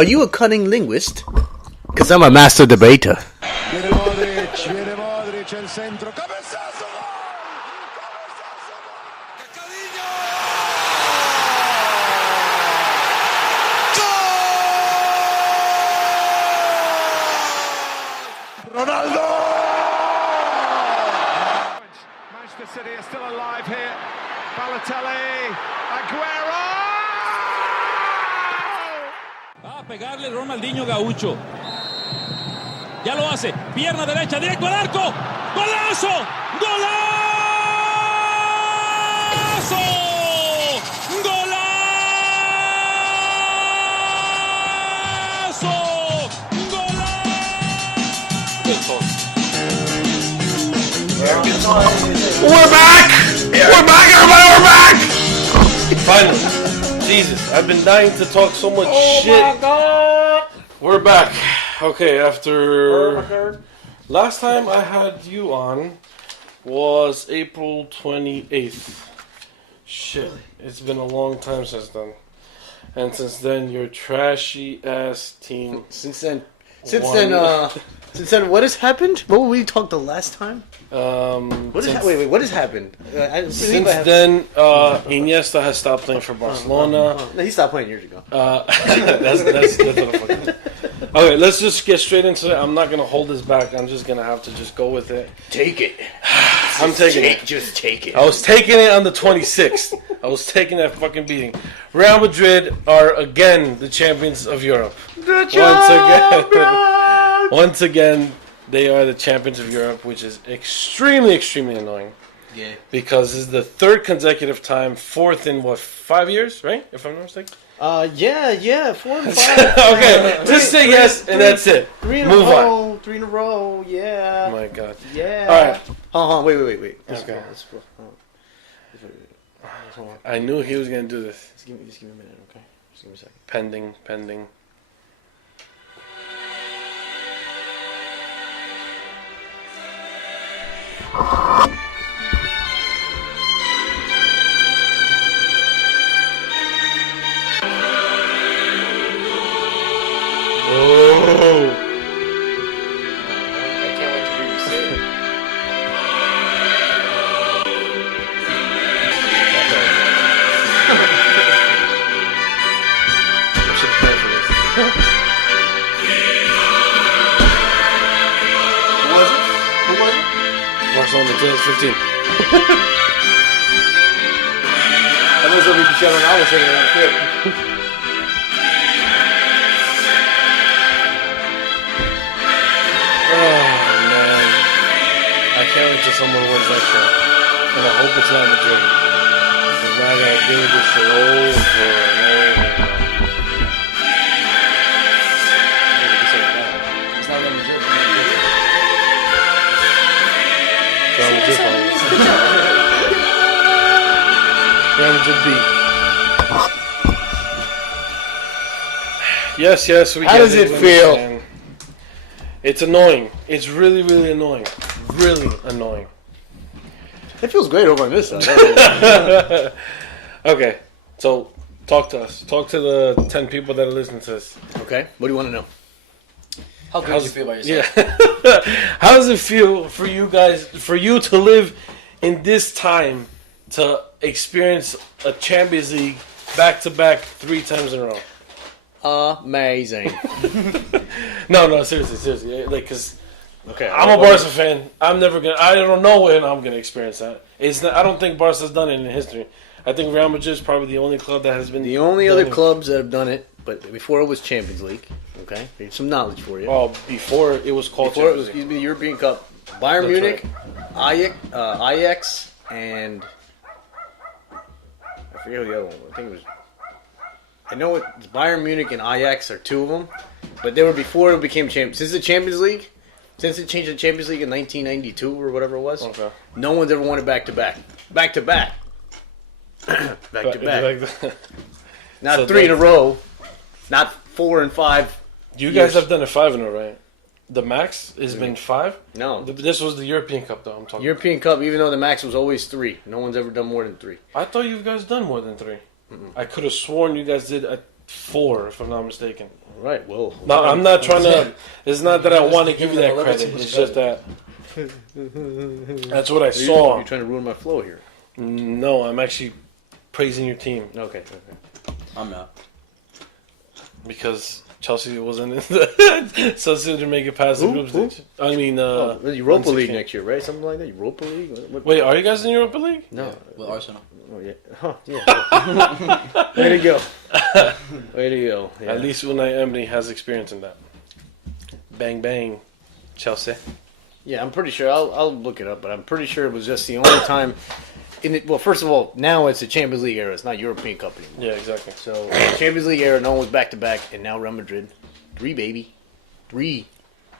Are you a cunning linguist? Because I'm a master debater. Viene Modric, el centro, cabezazo, gol! Ronaldo! Manchester City are still alive here. Balotelli, Aguero! Va a pegarle el Ronaldinho Gaucho. Ya lo hace. Pierna derecha, directo al arco. ¡Golazo! ¡Golazo! ¡Golazo! We're back! We're back, everybody! We're back! Finally. Jesus, I've been dying to talk so much shit. Oh my God! We're back. Okay, after... Last time I had you on was April 28th. Shit, it's been a long time since then. And since then, your trashy ass team... Since then, what has happened? What were we talked the last time? What has happened? Since then, Iniesta has stopped playing for Barcelona. No, he stopped playing years ago. That's what I'm fucking... Okay, let's just get straight into it. I'm not going to hold this back. I'm just going to have to just go with it. Take it. I'm taking it. Just take it. I was taking it on the 26th. I was taking that fucking beating. Real Madrid are again the champions of Europe. Once again, they are the champions of Europe, which is extremely, extremely annoying. Yeah. Because this is the third consecutive time, fourth in 5 years, right? If I'm not mistaken. 4 and 5. Okay, just say yes, and that's it. Move on. 3 in a row, yeah. Oh my God. Yeah. All right. Hold on, wait. Okay. I knew he was going to do this. Just give me a minute, okay? Just give me a second. Pending. Oh! I can't wait to hear you say it. I should play for this. Who was it? Barcelona 2015. I was over Cristiano Ronaldo singing it on clip. Oh man, I can't wait till someone wins that shit, and I hope it's not Madrid. Cause now I gotta deal with this shit over and over. It's not Real Madrid. Real Madrid finals. Real Madrid beat. Yes, we How get does it feel? Man. It's annoying. It's really, really annoying. Really annoying. It feels great over on this side. Okay, so talk to us. Talk to the 10 people that are listening to this. Okay, what do you want to know? How good do you feel about yourself? Yeah. How does it feel for you guys, for you to live in this time, to experience a Champions League back-to-back 3 times in a row? Amazing. No, seriously. Like, cause Okay, I'm a Barca fan. I don't know when I'm gonna experience that. I don't think Barca's done it in history. I think Real Madrid is probably the only club that has been the only other clubs that have done it, but before it was Champions League. Okay, here's some knowledge for you. Oh, before it was called Before it Champions was League. the European Cup, Bayern That's Munich, Ajax, and I forget who the other one was. I think it was. I know it's Bayern Munich and Ajax are 2 of them, but they were before it became champions. Since the Champions League, since it changed to Champions League in 1992 or whatever it was, Okay. no one's ever won it back to back. Back to back. Back to back. Not So 3 in a row. Not 4 and 5. You guys have done it 5 in a row, right? The max has been 5? No. This was the European Cup, though, I'm talking European Cup, even though the max was always 3. No one's ever done more than 3. I thought you guys done more than 3. I could have sworn you guys did 4, if I'm not mistaken. Right. Well. No, I'm not trying to. It's not that I want to give you that credit. It's just that that's what I saw. You're trying to ruin my flow here. No, I'm actually praising your team Okay. I'm not. because Chelsea wasn't in the Chelsea didn't make it past the Who? group stage. I mean, The Europa 1/16. League next year, right? Something like that. Europa League. Wait, are you guys in Europa League? No. With Arsenal. Oh, yeah. Huh, yeah. Way to go. Way to go. Yeah. At least Unai Emery has experience in that. Bang bang, Chelsea. Yeah, I'm pretty sure. I'll look it up, but I'm pretty sure it was just the only time. Well, first of all, now it's a Champions League era. It's not European Cup anymore. Yeah, exactly. So Champions League era, no one was back to back, and now Real Madrid, 3 baby, 3.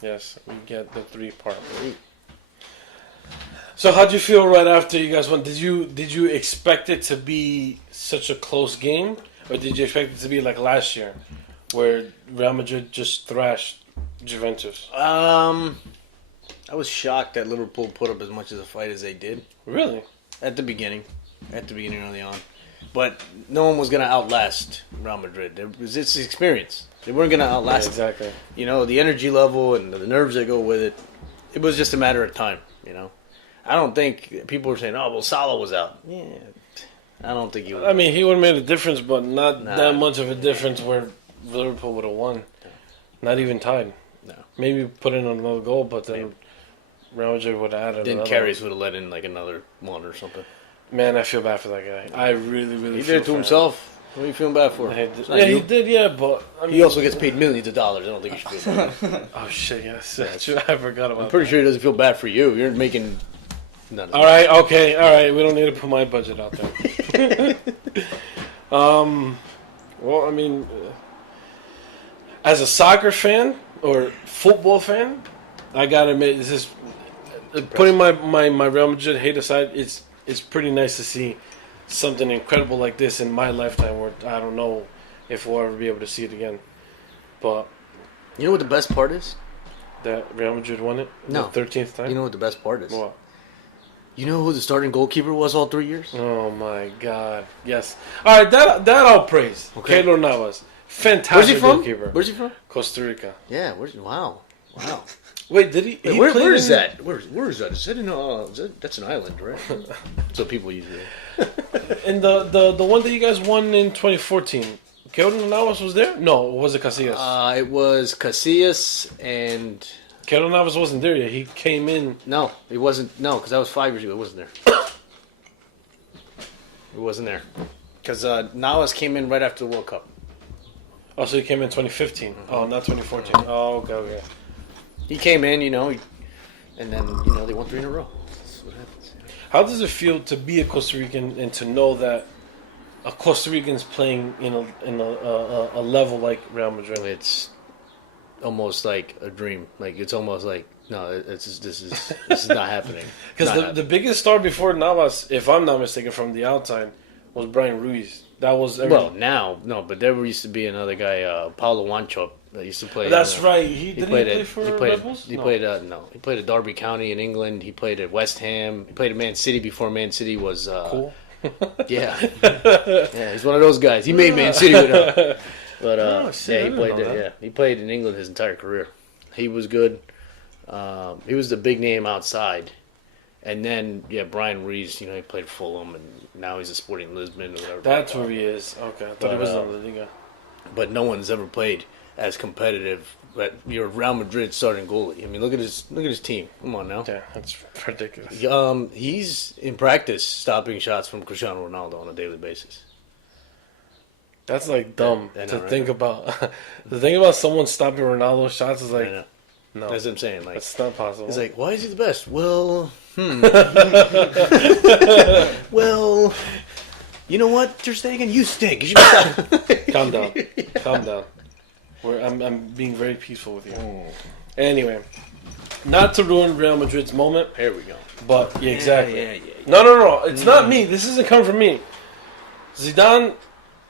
Yes, we get the 3 part. So how'd you feel right after you guys won? Did you expect it to be such a close game, or did you expect it to be like last year, where Real Madrid just thrashed Juventus? I was shocked that Liverpool put up as much of a fight as they did Really? at the beginning early on, but no one was gonna outlast Real Madrid. It's experience. They weren't gonna outlast. Yeah, exactly. You know, the energy level and the nerves that go with it. It was just a matter of time. You know, I don't think people were saying, "Oh, well, Salah was out." Yeah, I don't think he was. I mean, he would have made a difference, but not Nah. that much of a difference where Liverpool would have won. Not even tied. No. Maybe put in another goal, but then Real Madrid would have added Then another Carries would have let in like another one or something. one. Man, I feel bad for that guy. I really, really He feel did it to for him. himself. What are you feeling bad for? Yeah, It's not he you. did, yeah, but I mean, He also gets paid millions of dollars. I don't think you should feel bad. oh shit, yes, I forgot about. I'm pretty that. sure he doesn't feel bad for you. You're making none of All right, okay, all right. We don't need to put my budget out there. Well, I mean, as a soccer fan or football fan, I gotta admit, this is putting my Real Madrid hate aside. It's pretty nice to see something incredible like this in my lifetime. Where I don't know if we'll ever be able to see it again, but You know what the best part is? that Real Madrid won it No. the 13th time. You know what the best part is? What? You know who the starting goalkeeper was all 3 years? Oh my God! Yes. All right, that I'll praise. Okay. Keylor Navas, fantastic Where's he from? goalkeeper. Where's he from? Costa Rica. Yeah. Wow. Wait, did he? Wait, he where played is in- that? Where is that? Is that in that's an island, right? So people use it. In the one that you guys won in 2014. Keylor Navas was there? No, was it Casillas? It was Casillas and Keylor Navas wasn't there yet. He came in. no, it wasn't. No, because that was 5 years ago. It wasn't there. It wasn't there. Because Navas came in right after the World Cup. Oh, so he came in 2015. Oh, not 2014. Oh, okay. He came in, and then they won 3 in a row. That's what happens. How does it feel to be a Costa Rican and to know that a Costa Rican's playing in a level like Real Madrid? It's almost like a dream. Like it's almost like no, this is not happening. Because the biggest star before Navas, if I'm not mistaken, from the outside, was Brian Ruiz. That was well now no, but there used to be another guy, Paulo Wanchop, that used to play. That's right. He played play at for he Red Bulls? He No. played he played at Derby County in England. He played at West Ham. He played at Man City before Man City was Cool. Yeah, yeah. He's one of those guys. He made Man City with him. But Oh, shit, I yeah, he didn't played know there. that. Yeah, he played in England his entire career. He was good. He was the big name outside. And then, Brian Ruiz, he played Fulham, and now he's a Sporting Lisbon or whatever. That's where he is. Okay, I thought he was in La Liga. But no one's ever played as competitive. But you're Real Madrid starting goalie. I mean, look at his team. Come on now. Yeah, that's ridiculous. He's in practice stopping shots from Cristiano Ronaldo on a daily basis. That's like dumb I know, to right? think about. To think about someone stopping Ronaldo's shots is I like, know. no, That's what I'm saying. Like, that's not possible. he's like, why is he the best? Well, well, you know what, Ter Stegen, you stink. You should stop. calm down, calm down. I'm being very peaceful with you. Anyway, not to ruin Real Madrid's moment, Here we go. but yeah, exactly. Yeah. No, it's not me. This isn't coming from me. Zidane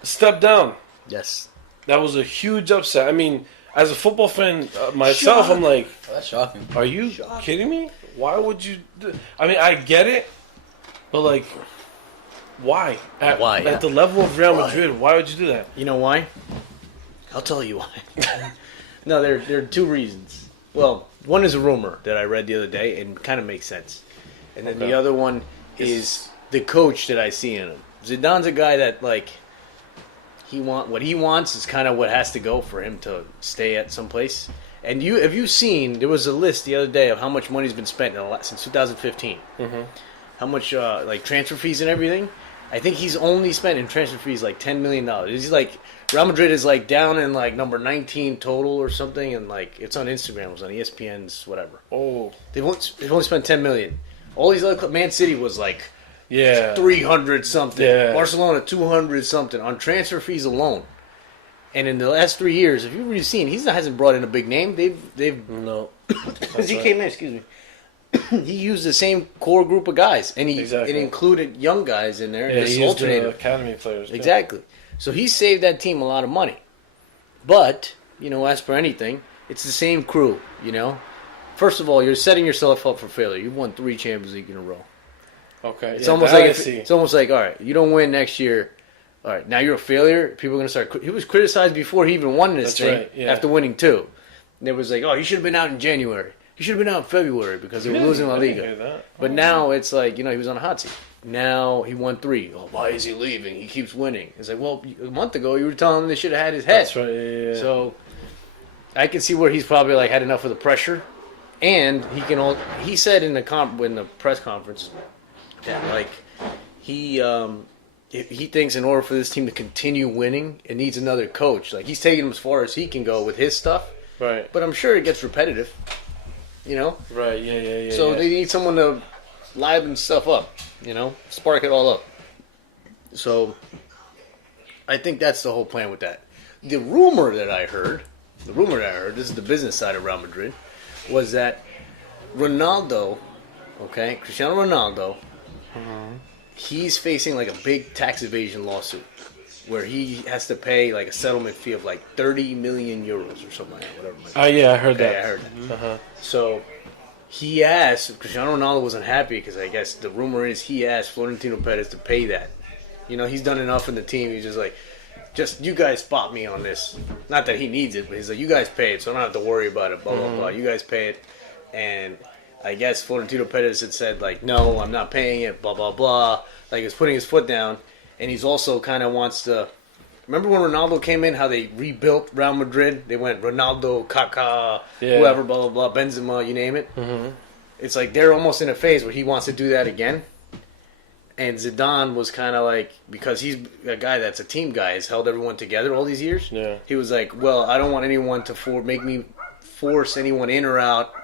stepped down. Yes. That was a huge upset. I mean, as a football fan myself, I'm like, Oh, that's shocking. are you kidding me? Why would you I mean, I get it, but like, why? Why, yeah. At the level of Real Madrid, why would you do that? You know why? I'll tell you why. No, there are two reasons. Well, one is a rumor that I read the other day and kind of makes sense. And then the other one is the coach that I see in him. Zidane's a guy that, like, what he wants is kind of what has to go for him to stay at some place. And have you seen, there was a list the other day of how much money's been spent since 2015. Mm-hmm. How much, like, transfer fees and everything. I think he's only spent in transfer fees like $10 million. He's like, Real Madrid is like down in like number 19 total or something, and like it's on Instagram, it was on ESPN's whatever. Oh, They've only spent $10 million. All these other Man City was like 300 something. Yeah. Barcelona 200 something on transfer fees alone. And in the last 3 years, if you've really seen, he hasn't brought in a big name. They've no, because he came in. Excuse me. He used the same core group of guys, and it included young guys in there. Yeah, he used the academy players. Exactly. Yeah. So he saved that team a lot of money. But, as for anything, it's the same crew, First of all, you're setting yourself up for failure. You've won 3 Champions League in a row. Okay. It's almost like, all right, you don't win next year. All right, now you're a failure. People are going to start. He was criticized before he even won this thing after winning 2. And it was like, oh, he should have been out in January. He should have been out in February because they were losing La Liga. But now it's like, he was on a hot seat. Now he won 3. Oh, why is he leaving? He keeps winning. It's like, well, a month ago you were telling him they should have had his head. That's right. Yeah. So I can see where he's probably like had enough of the pressure, and he said in the press conference that like he thinks in order for this team to continue winning, it needs another coach. Like he's taking him as far as he can go with his stuff. Right. But I'm sure it gets repetitive. Right, yeah. So they need someone to liven stuff up, spark it all up. So I think that's the whole plan with that. The rumor that I heard, this is the business side of Real Madrid, was that Ronaldo, Cristiano Ronaldo, he's facing like a big tax evasion lawsuit where he has to pay like a settlement fee of like 30 million euros or something like that, whatever. I heard that. I heard that. Uh-huh. So he asked, Cristiano Ronaldo wasn't happy because I guess the rumor is he asked Florentino Perez to pay that. He's done enough in the team. He's just like, you guys spot me on this. Not that he needs it, but he's like, you guys pay it, so I don't have to worry about it, blah, blah, blah. You guys pay it. And I guess Florentino Perez had said, like, no, I'm not paying it, blah, blah, blah. Like, he's putting his foot down. And he's also kind of wants to... Remember when Ronaldo came in, how they rebuilt Real Madrid? They went Ronaldo, Kaká, whoever, blah, blah, blah, Benzema, you name it. Mm-hmm. It's like they're almost in a phase where he wants to do that again. And Zidane was kind of like, because he's a guy that's a team guy, has held everyone together all these years. Yeah. He was like, well, I don't want anyone to make me force anyone in or out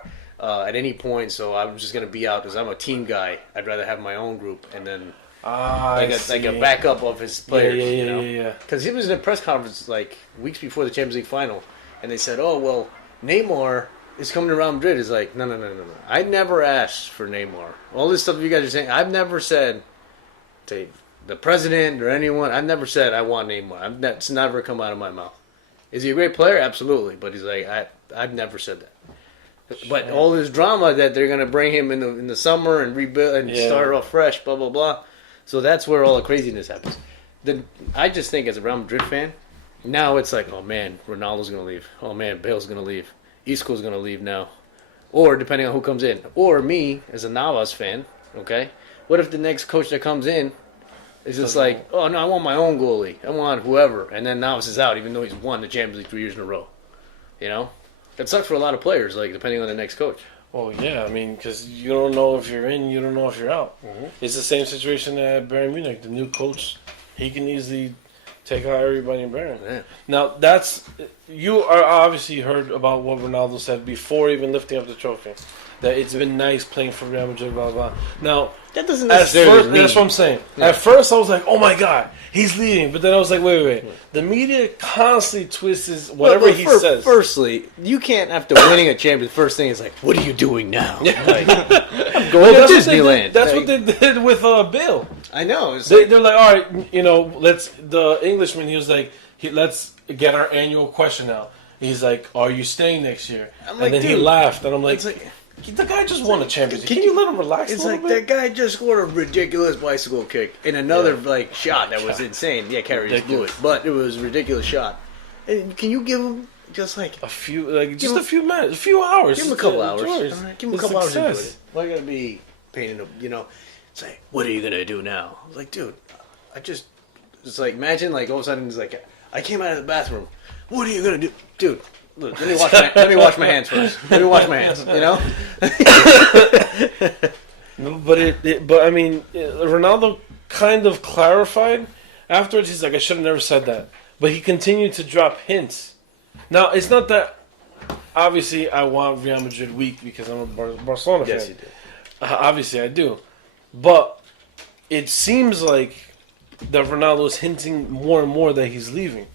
at any point, so I'm just going to be out because I'm a team guy. I'd rather have my own group and then... like a backup of his players, Yeah. Because he was in a press conference like weeks before the Champions League final, and they said, "Oh well, Neymar is coming to Real Madrid." Is like, no. I never asked for Neymar. All this stuff you guys are saying, I've never said to the president or anyone. I've never said I want Neymar. That's never come out of my mouth. Is he a great player? Absolutely, but he's like, I've never said that. But all this drama that they're going to bring him in the summer and rebuild and start off fresh, blah blah blah. So that's where all the craziness happens. I just think as a Real Madrid fan, now it's like, oh man, Ronaldo's going to leave. Oh man, Bale's going to leave. Isco's going to leave now. Or depending on who comes in. Or me, as a Navas fan, what if the next coach that comes in is just like, oh no, I want my own goalie. I want whoever. And then Navas is out even though he's won the Champions League 3 years in a row. That sucks for a lot of players, like depending on the next coach. Oh, yeah, I mean, because you don't know if you're in, you don't know if you're out. Mm-hmm. It's the same situation at Bayern Munich. The new coach, he can easily take out everybody in Bayern. Yeah. Now, you are obviously heard about what Ronaldo said before even lifting up the trophy. That it's been nice playing for Real Madrid, blah, blah. Now, that doesn't necessarily mean... That's what I'm saying. Yeah. At first, I was like, oh my God, he's leaving. But then I was like, wait. The media constantly twists whatever he says. Firstly, you can't, after winning a champion, the first thing is like, what are you doing now? Like, I'm going to Disneyland. That's what they did with Bale. I know. They're like, all right, the Englishman, he was like, let's get our annual question out. He's like, are you staying next year? I'm like, and then he laughed, and I'm like, the guy just won a Champions League. Can you let him relax a little bit? That guy just scored a ridiculous bicycle kick and another shot that was insane. Yeah, Karius blew it, but it was a ridiculous shot. And can you give him just like a few minutes, a few hours. give him a couple hours? George, All right, give him a the couple hours to do success. it. Why gotta be painting a It's like, what are you gonna do now? I was like, dude, it's like imagine like all of a sudden it's like I came out of the bathroom. What are you gonna do, dude? Look, let me wash my hands first. Let me wash my hands. No, but I mean, Ronaldo kind of clarified afterwards. He's like, I should have never said that, but he continued to drop hints. Now it's not that obviously I want Real Madrid weak because I'm a Barcelona fan. Yes, you do. Obviously I do, but it seems like that Ronaldo is hinting more and more that he's leaving.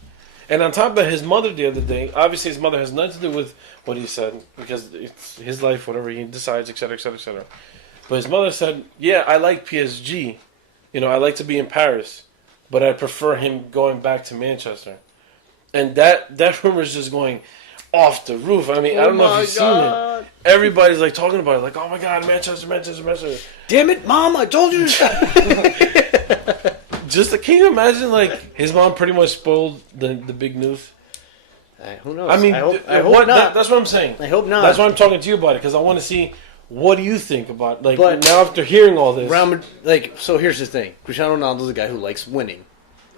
And on top of that, his mother the other day, obviously his mother has nothing to do with what he said because it's his life, whatever he decides, etc., etc., etc. But his mother said, yeah, I like PSG. I like to be in Paris, but I prefer him going back to Manchester. And that rumor is just going off the roof. I mean, I don't know if you've seen it. Everybody's like talking about it, like, oh my God, Manchester. Damn it, Mom! I told you to stop. Can you imagine, like, his mom pretty much spoiled the big news? Who knows? I mean, I hope not. That's what I'm saying. I hope not. That's why I'm talking to you about it, because I want to see what do you think about it. But now after hearing all this. So here's the thing. Cristiano Ronaldo's a guy who likes winning.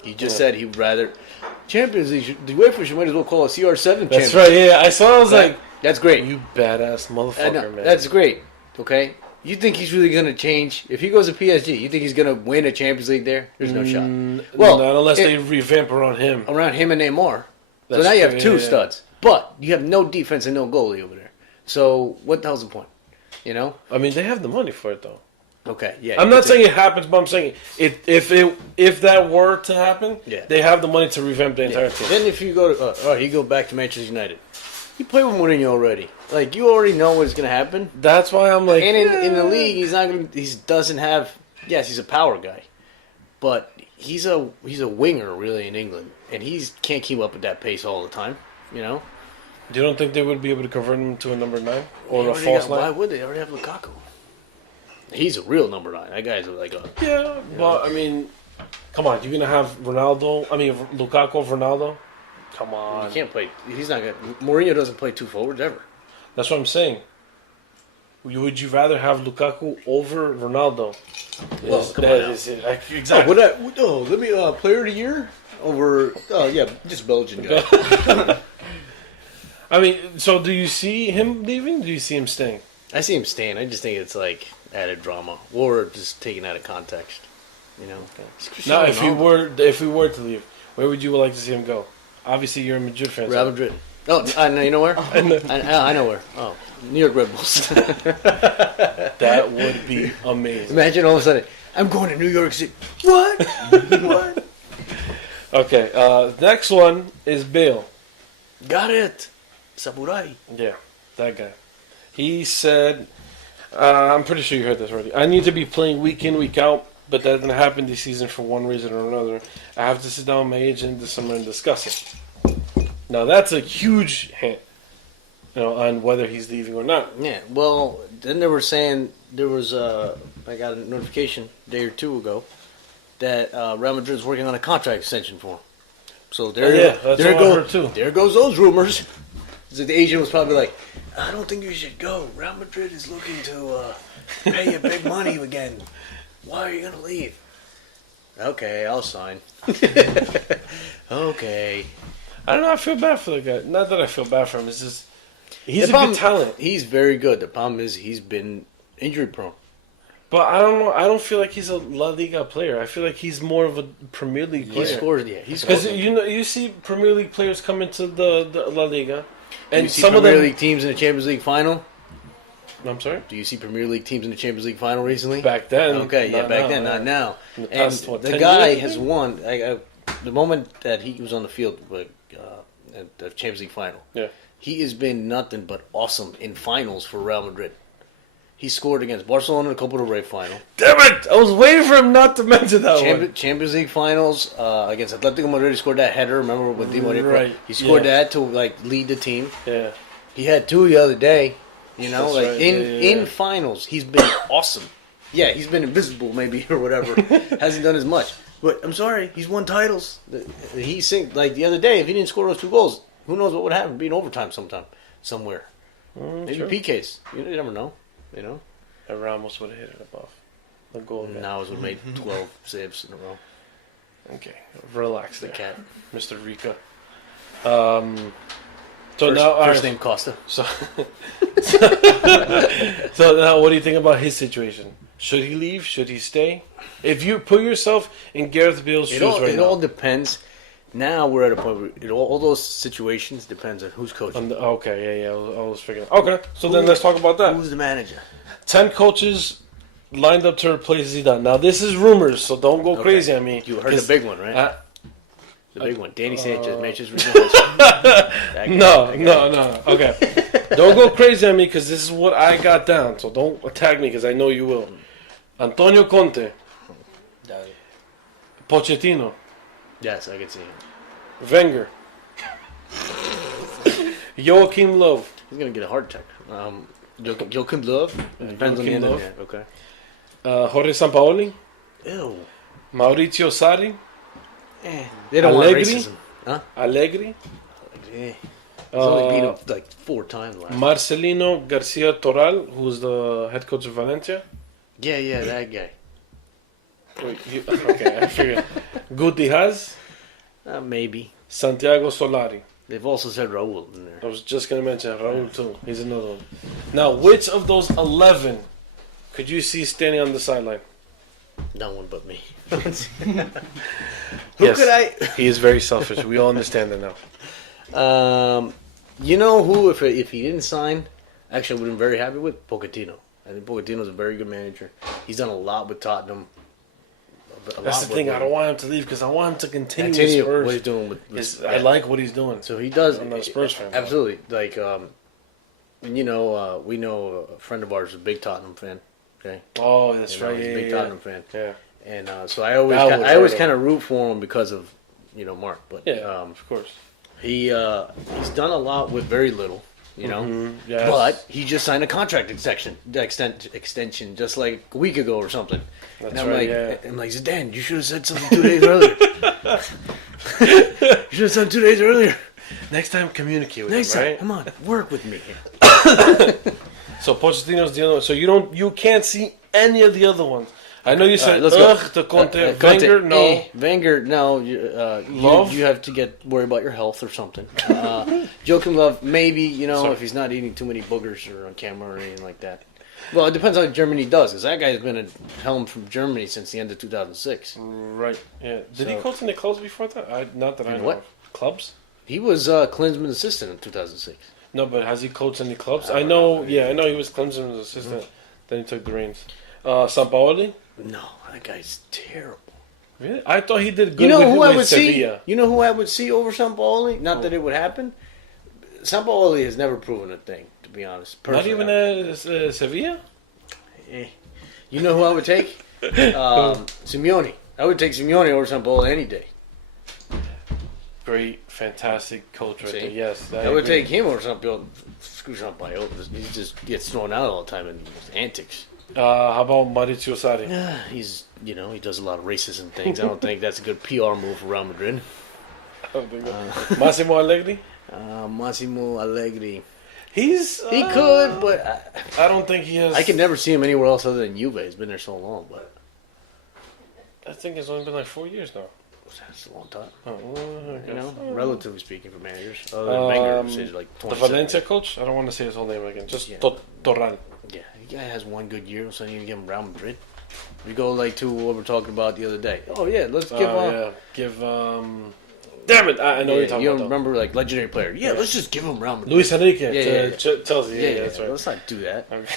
He just said he'd rather... Champions League, the UEFA should might as well call it CR7 That's right, yeah. I saw, I was like... That's great. You badass motherfucker, man. That's great, okay? You think he's really going to change? If he goes to PSG, you think he's going to win a Champions League there? There's no shot. Well, not unless they revamp around him. Around him and Neymar. So now you have two studs. But you have no defense and no goalie over there. So what the hell's the point? I mean, they have the money for it, though. Okay, yeah. I'm not saying it happens, but I'm saying if that were to happen, they have the money to revamp the entire team. Then if you go to, you go back to Manchester United. You play with Mourinho already. Like, you already know what's going to happen. That's why I'm like... And in the league, he's not going to... He doesn't have... Yes, he's a power guy. But he's a winger, really, in England. And he can't keep up with that pace all the time, You don't think they would be able to convert him to a number 9? Or a false 9? Why would they? They already have Lukaku. He's a real number 9. That guy's like a... Yeah, but, I mean... Come on, you're going to have Lukaku over Ronaldo? Come on. He can't play. He's not going to... Mourinho doesn't play two forwards ever. That's what I'm saying. Would you rather have Lukaku over Ronaldo? Well, come on. Exactly. Let me player of the year over. Just Belgian guy. I mean, so do you see him leaving? Do you see him staying? I see him staying. I just think it's like added drama or just taken out of context. Now, if we were to leave, where would you like to see him go? Obviously, you're a Madrid fan. Real Madrid. Oh, you know where? I know where. Oh, New York Red Bulls. That would be amazing. Imagine all of a sudden, I'm going to New York City. What? What? Okay, next one is Bale. Got it. Samurai. Yeah, that guy. He said, I'm pretty sure you heard this already. I need to be playing week in, week out, but that didn't happen this season for one reason or another. I have to sit down with my agent this summer and discuss it. Now, that's a huge hint, on whether he's leaving or not. Yeah, well, then they were saying there was I got a notification a day or two ago that Real Madrid's working on a contract extension for him. So there goes those rumors. So the agent was probably like, I don't think you should go. Real Madrid is looking to pay you big money again. Why are you going to leave? Okay, I'll sign. Okay. I don't know. I feel bad for the guy. Not that I feel bad for him. It's just he's a good talent. He's very good. The problem is he's been injury prone. But I don't know. I don't feel like he's a La Liga player. I feel like he's more of a Premier League player. He scores, yeah. Because you see Premier League players come into the La Liga, and some Premier League teams in the Champions League final. I'm sorry? Do you see Premier League teams in the Champions League final recently? Back then. Okay, yeah, back then, not now. And the guy has won. The moment that he was on the field at the Champions League final, he has been nothing but awesome in finals for Real Madrid. He scored against Barcelona in the Copa del Rey final. Damn it! I was waiting for him not to mention that one. Champions League finals against Atletico Madrid. He scored that header. Remember when Di Maria? Right. He scored that to lead the team. Yeah. He had two the other day. That's right. In finals, he's been awesome. Yeah, he's been invisible maybe or whatever. Hasn't done as much. But I'm sorry, he's won titles. Like the other day, if he didn't score those 2 goals, who knows what would happen? Be in overtime sometime, somewhere. Maybe Sure. PKs. You never know. And Ramos would have hit it above the goal. Now would made 12 saves in a row. Okay, relax The there, cat. Mr. Rica. So First, now, all first right, name Costa. So, so now, what do you think about his situation? Should he leave? Should he stay? If you put yourself in Gareth Bale's shoes It now, all depends. Now we're at a point where all those situations depends on who's coaching. okay, yeah, I was figuring. Okay, so then let's talk about that. Who's the manager? 10 coaches lined up to replace Zidane. Now this is rumors, so don't go crazy on me. You heard the big one, right? The big one. Danny Sanchez, Manchester United. No. Okay, don't go crazy on me because this is what I got down. So don't attack me because I know you will. Antonio Conte, Pochettino, Yes, I can see him. Wenger, Joachim Löw, He's gonna get a heart attack. Joachim Löw. Depends on the Joachim end Löw. of it. Okay. Jorge Sampaoli, Ew. Maurizio Sarri, They don't want Allegri? racism. Huh? Allegri, He's only beat him like 4 times last. Marcelino Garcia Toral, who's the head coach of Valencia. Yeah, that guy. Wait, okay, I figured. Guti Haz, Maybe. Santiago Solari. They've also said Raul in there. I was just going to mention Raul too. He's another one. Now, which of those 11 could you see standing on the sideline? No one but me. Yes, could I? He is very selfish. We all understand that now. You know who, if he didn't sign, actually I would have been very happy with? Pochettino. I think Pochettino's a very good manager. He's done a lot with Tottenham. That's the thing. I don't want him to leave because I want him to continue with Spurs. what he's doing with I like what he's doing. So he does. I'm not a Spurs fan. Absolutely. Like, we know a friend of ours is a big Tottenham fan. Okay. Oh, that's right. He's a big Tottenham fan. Yeah. And so I always That would I always hurt him. kind of root for him because of Mark. But Yeah, of course. he's done a lot with very little. Yes. But he just signed a contract extension just like a week ago or something. That's and I'm right, like, yeah. I'm like, Zidane, you should have said something 2 days earlier. You should have said 2 days earlier. Next time, communicate with Next him, time, right? come on, work with me. So Pochettino's the other one. So you can't see any of the other ones. I know you said let's go. to Conte. Conte, Wenger, no. Wenger, no. Love? You have to worry about your health or something. Joachim Love, maybe, if he's not eating too many boogers or on camera or anything like that. Well, it depends on what Germany does, because that guy's been at helm from Germany since the end of 2006. Right. Yeah. Did he So- coach in the clubs before that? Not that I know. what? Of. Clubs? He was Klinsmann's assistant in 2006. No, but has he coached any clubs? I know. Yeah, I know he was Clemson's assistant. Then he took the reins. Sampaoli? No, that guy's terrible. Really? I thought he did good You know with, who with I would Sevilla. see? You know who I would see over Sampaoli? Not that it would happen. Sampaoli has never proven a thing, to be honest. Not Personally. even Sevilla? You know who I would take? Simeone. I would take Simeone over Sampaoli any day. Great, fantastic coach right See? there. Yes. I would take him over Sampaoli. Screw Sampaoli. He just gets thrown out all the time in his antics. How about Maurizio Sarri? He's, he does a lot of racism things. I don't think that's a good PR move for Real Madrid. Massimo Allegri? Massimo Allegri. He could, but I don't think he has. I could never see him anywhere else other than Juve. He's been there so long, but I think it's only been like 4 years now. that's a long time. Oh, Relatively speaking for managers. Other than Wenger, who's like the 27. Valencia coach? I don't want to say his whole name again. Just Yeah. Torral. Yeah, the guy has one good year, so you can give him Real Madrid. We go like to what we were talking about the other day. Oh yeah, let's give Damn it! I know what you're talking you about. don't remember like legendary player. Yeah, let's just give him Real Madrid. Luis Enrique Yeah. Chelsea. Yeah, that's right. Let's not do that. And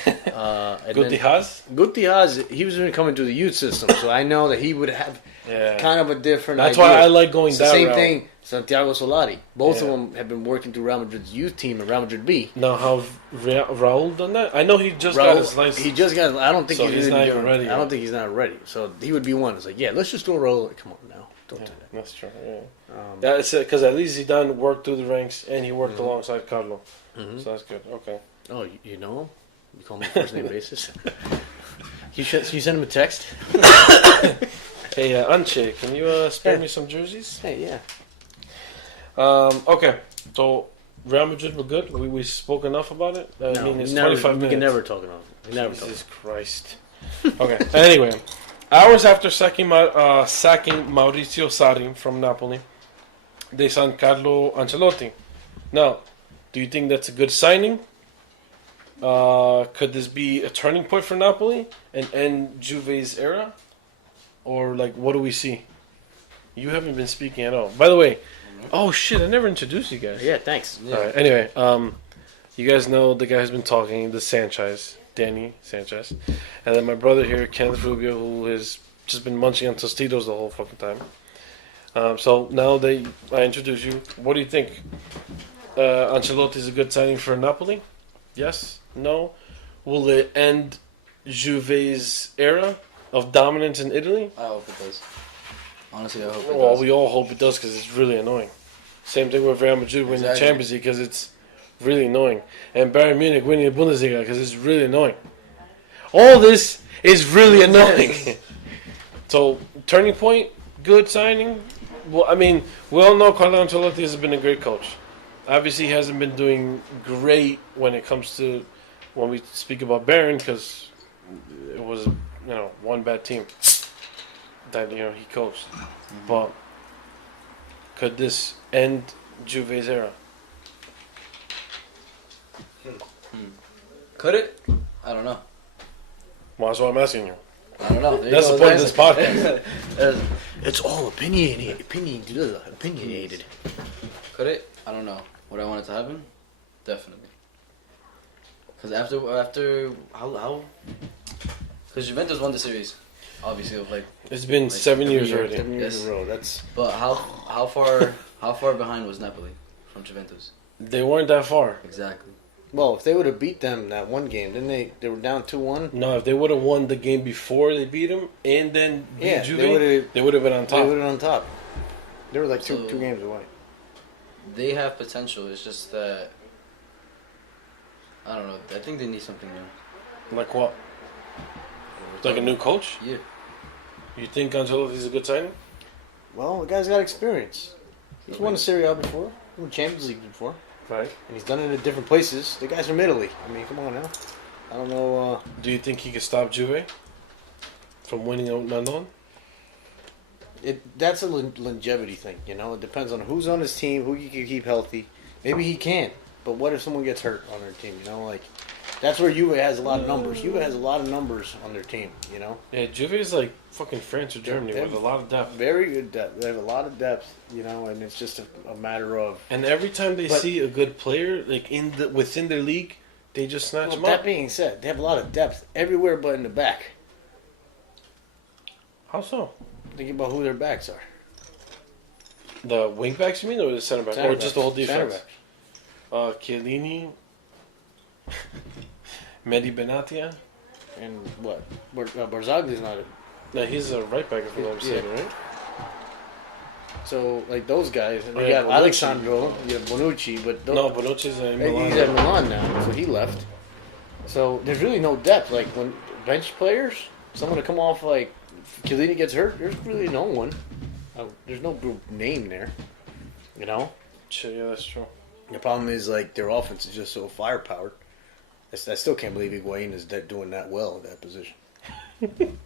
Guti then Haz? Guti Haz, he was going to come into the youth system, so I know that he would have Yeah. kind of a different. That's idea. why I like going It's that the same route. thing. Santiago Solari. Both of Yeah. them have been working through Real Madrid's youth team and Real Madrid B. Now, how Raul done that? I know he just got his license. He just got. I don't think So he's he's not even even ready I yet. don't think he's not ready. So he would be one. It's like, yeah, let's just throw Raul. Come on now, don't do that. That's true. Yeah, it's because at least Zidane worked through the ranks and he worked Mm-hmm. alongside Carlo. So that's good. Okay. Oh, you know him? You call him on first name basis? You send him a text? Hey, Anche, can you spare Yeah. me some jerseys? Hey, yeah. Okay, so Real Madrid were good. We spoke enough about it. I mean, it's 25 we minutes. can never talk enough. We never talk. Jesus Christ. Okay. Anyway, hours after sacking Mauricio Sarri from Napoli, they signed Carlo Ancelotti. Now, do you think that's a good signing? Could this be a turning point for Napoli and end Juve's era? Or, like, what do we see? You haven't been speaking at all. By the way, oh shit, I never introduced you guys. Yeah, thanks. All right. Anyway, you guys know the guy who's been talking, the Sanchez, Danny Sanchez, and then my brother here, Kenneth Rubio, who has just been munching on Tostitos the whole fucking time. So now I introduce you. What do you think? Ancelotti is a good signing for Napoli? Yes? No? Will it end Juve's era of dominance in Italy? I hope it does. Honestly, I hope it Well, does. we all hope it does because it's really annoying. Same thing with Real Madrid winning the Exactly. Champions League because it's really annoying. And Bayern Munich winning the Bundesliga because it's really annoying. All this is really annoying. So, turning point, good signing. Well, I mean, we all know Carlo Ancelotti has been a great coach. Obviously, he hasn't been doing great when it comes to when we speak about Bayern because it was, one bad team that he coached. But could this end Juve's era? Could it? I don't know. Well, that's what I'm asking you. I don't know. There you That's go. the point of this podcast. It's all opinionated. Could it? I don't know. Would I want it to happen? Definitely. Because after how? Because Juventus won the series, obviously. It's been Like 7 years 3 years. already. 7 years Yes. in a row. That's But how far behind was Napoli from Juventus? They weren't that far. Exactly. well. If they would have beat them that one game, didn't they? They were down 2-1. No, if they would have won the game before they beat him and then beat Yeah, Juve, they would've- been on They top. would have on top. They were like So- two games away. They have potential. It's just that I don't know. I think they need something new. Like what? Like a new coach? Yeah. You think Ancelotti's a good signing? Well, the guy's got experience. He's won the Serie A before, won the Champions League before, Right. and he's done it at different places. The guy's from Italy. I mean, come on now. I don't know. Do you think he can stop Juve from winning London? That's a longevity thing, It depends on who's on his team, who you can keep healthy. Maybe he can, but what if someone gets hurt on their team? That's where Juve has a lot of numbers. Juve has a lot of numbers on their team. Yeah, Juve is like fucking France or Germany They with a lot of depth. Very good depth. They have a lot of depth, and it's just a matter of. And every time they But- see a good player like within their league, they just snatch Well, him that up. being said, they have a lot of depth everywhere but in the back. How so? Think about who their backs are. The wing backs, you mean, or the center back, Center or just the whole backs. Center defense? backs. Chiellini, Mehdi Benatia. And what? Barzagli's not it. No, he's a right back, if I'm not mistaken, Yeah. right? So, like those guys, and Oh, you yeah, got Bonucci. Alexandro, you have Bonucci, but No, Bonucci's in Milan. he's at Milan now, so he left. So there's really no depth. Like when bench players, someone to come off like Chiellini gets hurt, there's really no one. There's no group name there. Shit, yeah, that's true. The problem is like their offense is just so firepowered. I still can't believe Higuain is doing that well at that position.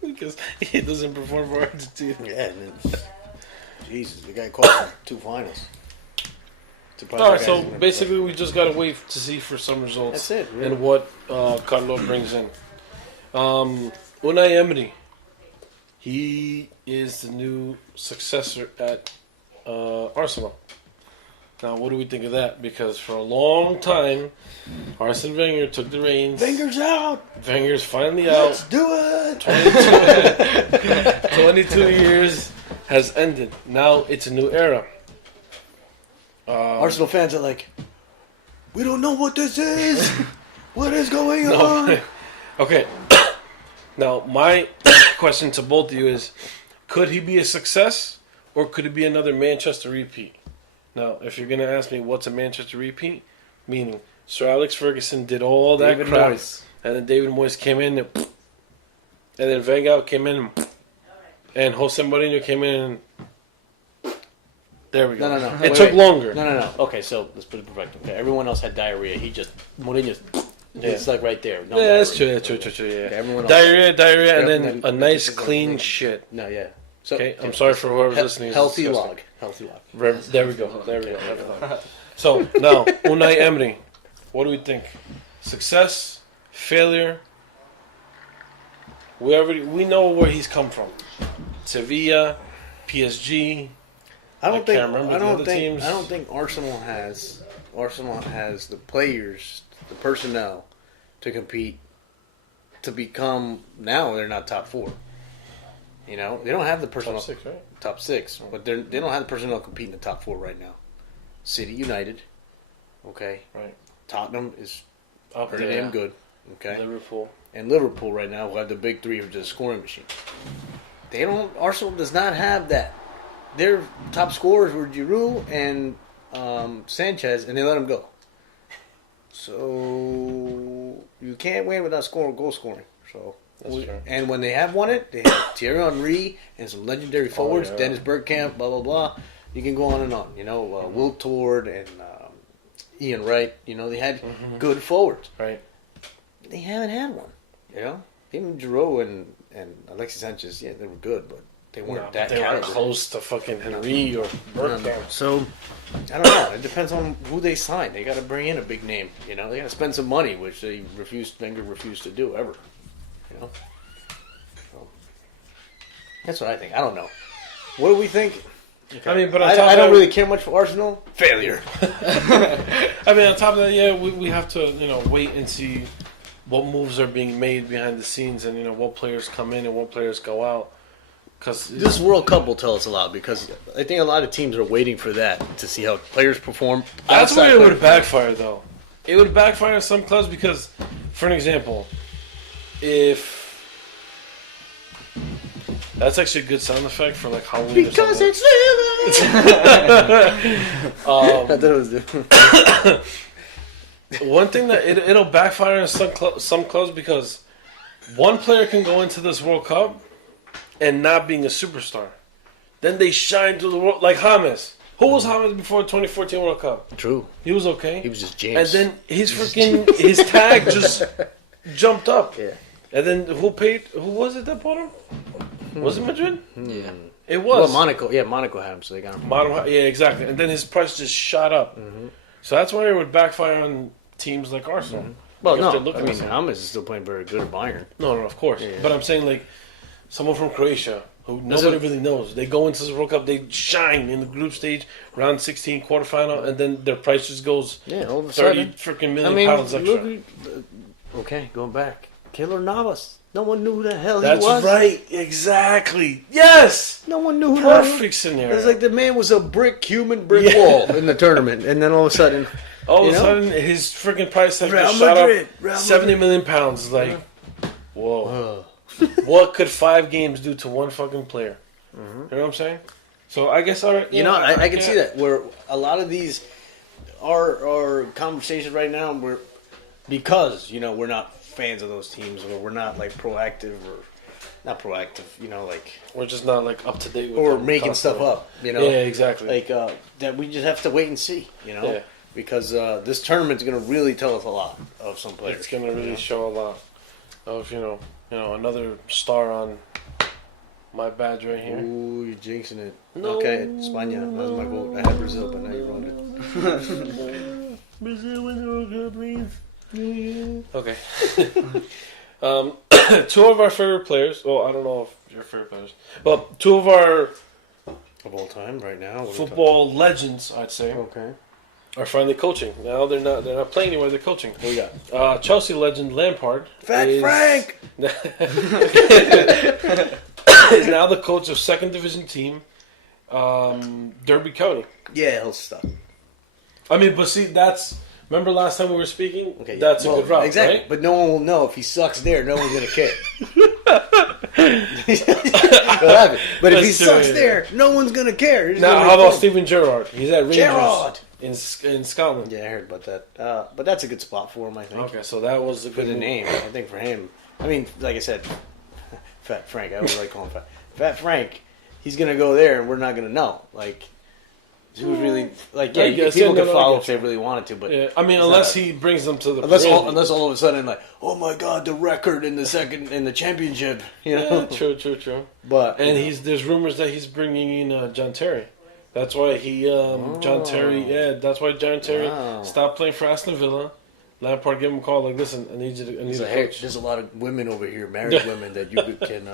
Because he doesn't perform for Argentina. Yeah, and then, Jesus, the guy cost him 2 finals. Surprised All right, that so guy's gonna basically we just gotta wait to see for some results. That's it, really. And what Carlo brings in. Unai Emery, he is the new successor at Arsenal. Now, what do we think of that? Because for a long time, Arsene Wenger took the reins. Wenger's out. Wenger's finally out. Let's do it. 22 years has ended. Now it's a new era. Arsenal fans are like, we don't know what this is. What is going No. on? Okay. Now, my question to both of you is, could he be a success or could it be another Manchester repeat? Now, if you're going to ask me what's a Manchester repeat, meaning Sir Alex Ferguson did all that David crap, Moyes. and then David Moyes came in, and then Van Gaal came in, and Jose Mourinho came in. And there we go. No. It took longer. No. Okay, so let's put it in perspective. Okay, everyone else had diarrhea. Mourinho, it's like right there. No Yeah, that's diarrhea. true. Yeah. Okay, everyone else. Diarrhea, and Yep, then then a nice, just like clean like- shit. No, yeah. So, Okay, I'm sorry for whoever's listening. Healthy It's log. disgusting. There we go. So now, Unai Emery, what do we think? Success, failure. We know where he's come from. Sevilla, PSG. I don't think Arsenal has the players, the personnel to compete to become. Now they're not top 4. You know, they don't have the personnel. Top 6, right? Top 6, but they don't have the personnel to compete in the top 4 right now. City United, okay. Right. Tottenham is Up pretty there. damn good, okay. Liverpool. And Liverpool right now will have the big 3 of just scoring machine. Arsenal does not have that. Their top scorers were Giroud and Sanchez, and they let them go. So you can't win without goal scoring. So That's true. And when they have won it, they have Thierry Henry and some legendary forwards, yeah. Dennis Bergkamp, blah blah blah. You can go on and on. You know, Will Tord and Ian Wright. You know, they had good forwards. Right. They haven't had one. You know, even Giroud and Alexis Sanchez, yeah, they were good, but they weren't that they weren't caliber. close to fucking Henry or Bergkamp. So, I don't know. It depends on who they sign. They got to bring in a big name. You know, they got to spend some money, which Wenger refused to do ever. You know, so, that's what I think. I don't know. What do we think? Okay. I mean, but I don't really care much for Arsenal. Failure. I mean, on top of that, yeah, we have to wait and see what moves are being made behind the scenes, and what players come in and what players go out. Because This World Cup will tell us a lot, because I think a lot of teams are waiting for that to see how players perform. that's outside where it would players. backfire, though. It would backfire in some clubs because, for an example, if that's actually a good sound effect for like Halloween. Because or something. it's I thought it was different. One thing that it'll backfire in some clubs because one player can go into this World Cup and not being a superstar. Then they shine through the world like James. Who was James before the 2014 World Cup? True. He was okay. He was just James. And then his tag just jumped up. Yeah. And then who was it that bought him? Was it Madrid? Yeah. It was. Well, Monaco. Yeah, Monaco had him, so they got him. Yeah, exactly. And then his price just shot up. So that's why it would backfire on teams like Arsenal. Well, If they're no. looking I mean, at something. James is still playing very good at Bayern. No, of course. Yeah. But I'm saying like someone from Croatia who nobody really knows. They go into the World Cup, they shine in the group stage, round 16, quarterfinal, and then their price just goes Yeah, all of a 30 sudden. freaking million pounds extra. Okay, going back. Keylor Navas. No one knew who the hell That's he was. right. Exactly. Yes. No one knew who the hell he was. Perfect scenario. It's like the man was a human brick wall in the tournament, and then all of a sudden, all of you a know? sudden, his freaking price tag Real just shot Madrid, up Real 70 Madrid. million pounds. Like, whoa. What could 5 games do to one fucking player? You know what I'm saying? So I guess I can see that where a lot of these are conversations right now. Because we're not fans of those teams, or we're not like proactive or not proactive. Like we're just not like up to date with or them making constantly. stuff up. Yeah, exactly. Like that we just have to wait and see. Yeah. Because this tournament's going to really tell us a lot of some players. It's gonna really show a lot of another star on my badge right here. Ooh, you're jinxing it. No. Okay, España. That was my vote. I had Brazil, but now you ruined it. Brazil, when you're good, please. Okay. 2 of our favorite players. Well, I don't know if your favorite players, but 2 of our Of all time, right now. What are we football legends, I'd say, talking- Okay. are finally coaching. Now they're not playing anywhere. They're coaching. Who we got? Chelsea legend Lampard. Fat is, Frank! is now the coach of 2nd Division team, Derby County. Yeah, he'll stop. I mean, but see, remember last time we were speaking? Okay, That's well, a good route, exactly. right? But no one will know if he sucks there. No one's gonna care. It'll happen. But if he That's true, sucks yeah. there, no one's gonna care. They're just Now, gonna how about report him. Steven Gerrard? He's at Rangers Gerrard! in Scotland. Yeah, I heard about that. But that's a good spot for him, I think. Okay, so that was a For good the move. name, I think for him. I mean, like I said, Fat Frank. I always like calling him Fat. Fat Frank, he's gonna go there, and we're not gonna know. Like, who's really like? Yeah, I guess, people yeah, could no, follow I if they really wanted to, but Yeah, I mean, it's unless not- he brings them to the unless Premier League. unless all of a sudden like, oh my God, the record in the championship, you know. Yeah, true. But And you know. there's rumors that he's bringing in John Terry. That's why John Terry. Yeah, that's why John Terry Wow. stopped playing for Aston Villa. Lampard gave him a call like, listen, I need you to. I need He's to like, hey, coach. there's a lot of women over here, married women, that you can.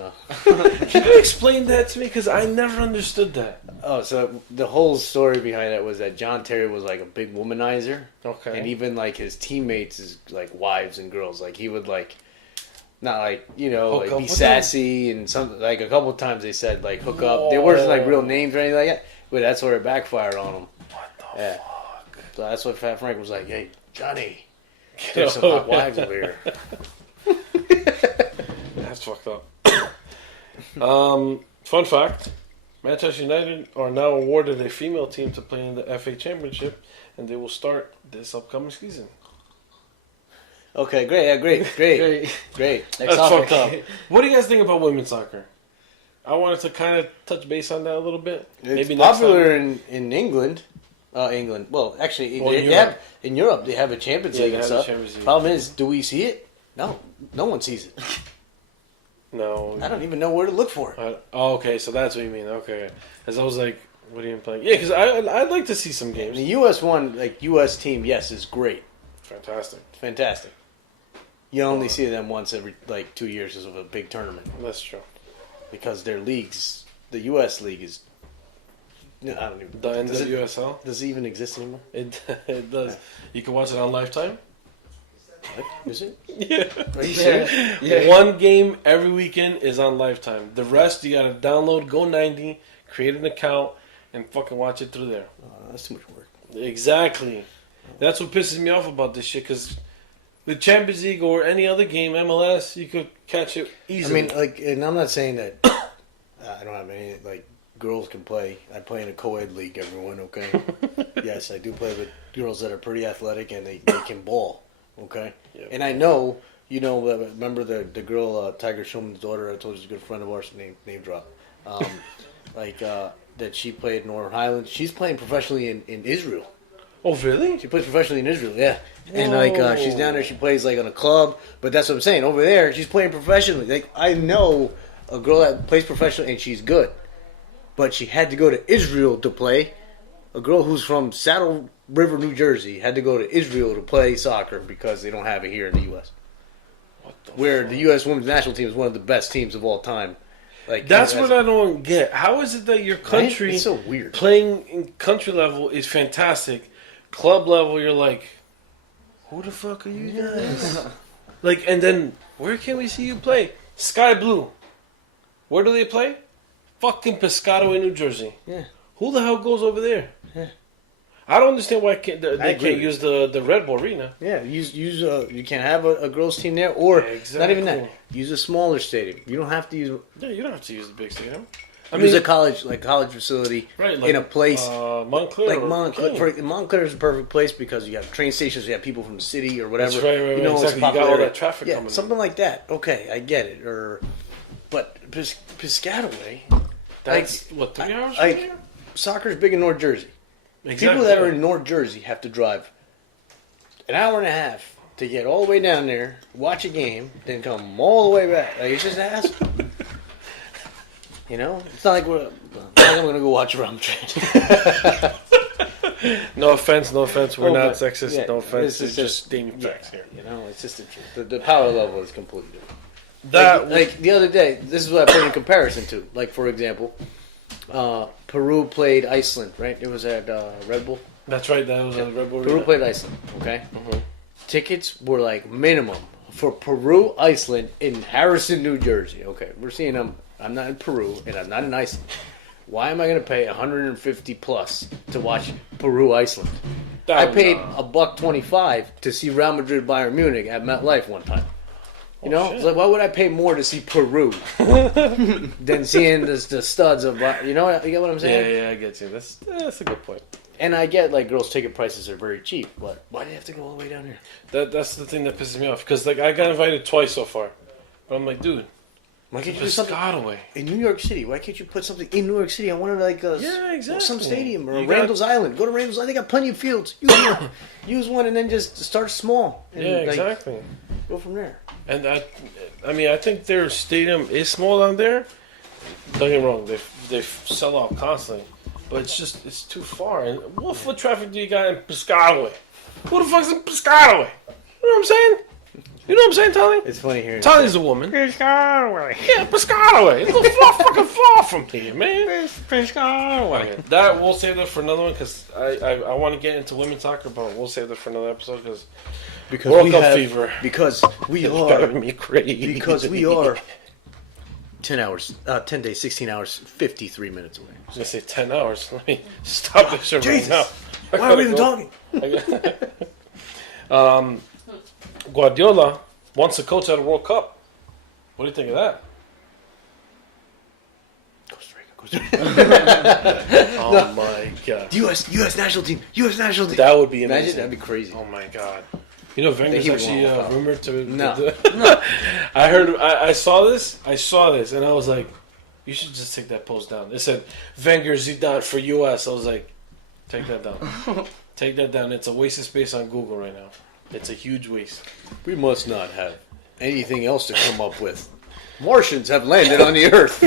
Can you explain that to me? Because I never understood that. Oh, so the whole story behind it was that John Terry was like a big womanizer, Okay. and even like his teammates, his like wives and girls, like he would like, not like Hook like up be with sassy and some like a couple times they said like hook up. They weren't like real names or anything like that, but that's where it backfired on him. What the Yeah. fuck? So that's what Fat Frank was like. Hey, Johnny, there's some hot wives over here. That's fucked up. Fun fact: Manchester United are now awarded a female team to play in the FA Championship, and they will start this upcoming season. Okay, great, yeah, great. Next That's topic. fucked up. What do you guys think about women's soccer? I wanted to kind of touch base on that a little bit. It's Maybe next popular time. in England. England. Well, actually, Well, they Europe. have in Europe. They have a Champions Yeah, League they and have the stuff. Champions League. Problem is, do we see it? No, no one sees it. No. I don't even know where to look for it. Oh, okay, so that's what you mean. Okay, as I was like, what are you playing? Yeah, because I'd like to see some games. The U.S. one, like U.S. team, yes, is great, Fantastic. fantastic. You only see them once every like 2 years because of a big tournament That's true. because their leagues, the U.S. league is. I don't even. The Does it, NWSL. does it even exist anymore? It does. You can watch it on Lifetime. Is it? Yeah. Are you serious? Yeah. One game every weekend is on Lifetime. The rest you gotta download Go 90, create an account, and fucking watch it through there. That's too much work. Exactly. That's what pisses me off about this shit. Because the Champions League or any other game, MLS, you could catch it I easily. mean, like, and I'm not saying that I don't have any like girls can play. I play in a co-ed league. Everyone, okay? Yes, I do play with girls that are pretty athletic and they can ball. Okay, Yeah. and I know remember the girl Tiger Schulman's daughter. I told you she's a good friend of ours. Name drop. That she played in Northern Highlands. She's playing professionally in Israel. oh, really? She plays professionally in Israel, yeah. And she's down there. Whoa. She plays like on a club. But that's what I'm saying. Over there, she's playing professionally. Like I know a girl that plays professionally and she's good, but she had to go to Israel to play. A girl who's from Saddle River, New Jersey, had to go to Israel to play soccer because they don't have it here in the U.S. What the Where fuck? the U.S. women's national team is one of the best teams of all time. Like That's what I don't get. How is it that your country It's so weird. playing in country level is fantastic, club level you're like, who the fuck are you guys? Like, and then where can we see you play? Sky Blue. Where do they play? Fucking Piscataway, New Jersey. Yeah. Who the hell goes over there? Yeah. I don't understand why they agree can't with use the Red Bull Arena. Yeah, you can have a girls' team there, or Yeah, not even that. exactly. Use a smaller stadium. You don't have to use. Yeah, you don't have to use the big stadium. I Use mean, a college facility right, like, in a place Montclair. like or- Montclair. yeah. Montclair is a perfect place because you have train stations, you have people from the city or whatever. That's right, You right, know, it's exactly. You got all popular. that traffic Yeah, coming in. something like that. Okay, I get it. But Piscataway, That's what 3 hours. like from here? soccer's big in North Jersey. Exactly. People that are in North Jersey have to drive an hour and a half to get all the way down there, watch a game, then come all the way back. Like, it's just an hassle. You know? It's not like I'm going to go watch a rum train. No offense. We're Oh, not but- sexist. yeah, no offense. this It's is just stating facts here. You know, it's just the truth. The power level is completely different. That Like the other day, this is what I put in comparison to. Like, for example, Peru played Iceland, right? It was at Red Bull. that's right. That was a Red Bull. Peru Arena. played Iceland, okay? Mhm. Tickets were like minimum for Peru, Iceland in Harrison, New Jersey. Okay, we're seeing them. I'm not in Peru and I'm not in Iceland. Why am I going to pay 150 plus to watch Peru, Iceland? I paid $1.25 to see Real Madrid Bayern Munich at MetLife one time. You know, shit. it's like, why would I pay more to see Peru than seeing the studs of, you know, you get what I'm saying? Yeah, I get you. That's a good point. And I get like girls' ticket prices are very cheap, but why do you have to go all the way down here? That's the thing that pisses me off because like I got invited twice so far, but I'm like, dude, Why can't you do something Piscataway. in New York City? Why can't you put something in New York City? I wanted like exactly. some stadium or You got- Randall's Island. Go to Randall's Island. They got plenty of fields. Use one. Use one and then just start small. And, Yeah, like, exactly. go from there. And I think their stadium is small down there. Don't get me wrong, they sell out constantly, but it's too far. And what foot traffic do you got in Piscataway? Who the fuck's in Piscataway? You know what I'm saying? You know what I'm saying, Tolly? It's funny hearing. Tolly's a woman. Piscataway. Yeah, Piscataway. It's a fucking far from here, man. Piscataway. Okay, that we'll save that for another one because I want to get into women's soccer, but we'll save that for another episode because World Cup fever. Because we It's are. driving me crazy. Because we are 10 days, 16 hours, 53 minutes away. I was gonna say 10 hours. Let me stop this shit right Jesus. now. Why are we even talking? Guardiola wants to coach at a World Cup. What do you think of that? Costa Rica. Oh my god. U.S. national team. U.S. national team. That would be Imagine, amazing. that'd be crazy. Oh my god. You know, Wenger's he actually won't walk out. rumored to. No. I heard. I saw this, and I was like, you should just take that post down. It said Wenger Zidane for U.S. I was like, take that down. Take that down. It's a waste of space on Google right now. It's a huge waste. We must not have anything else to come up with. Martians have landed on the Earth.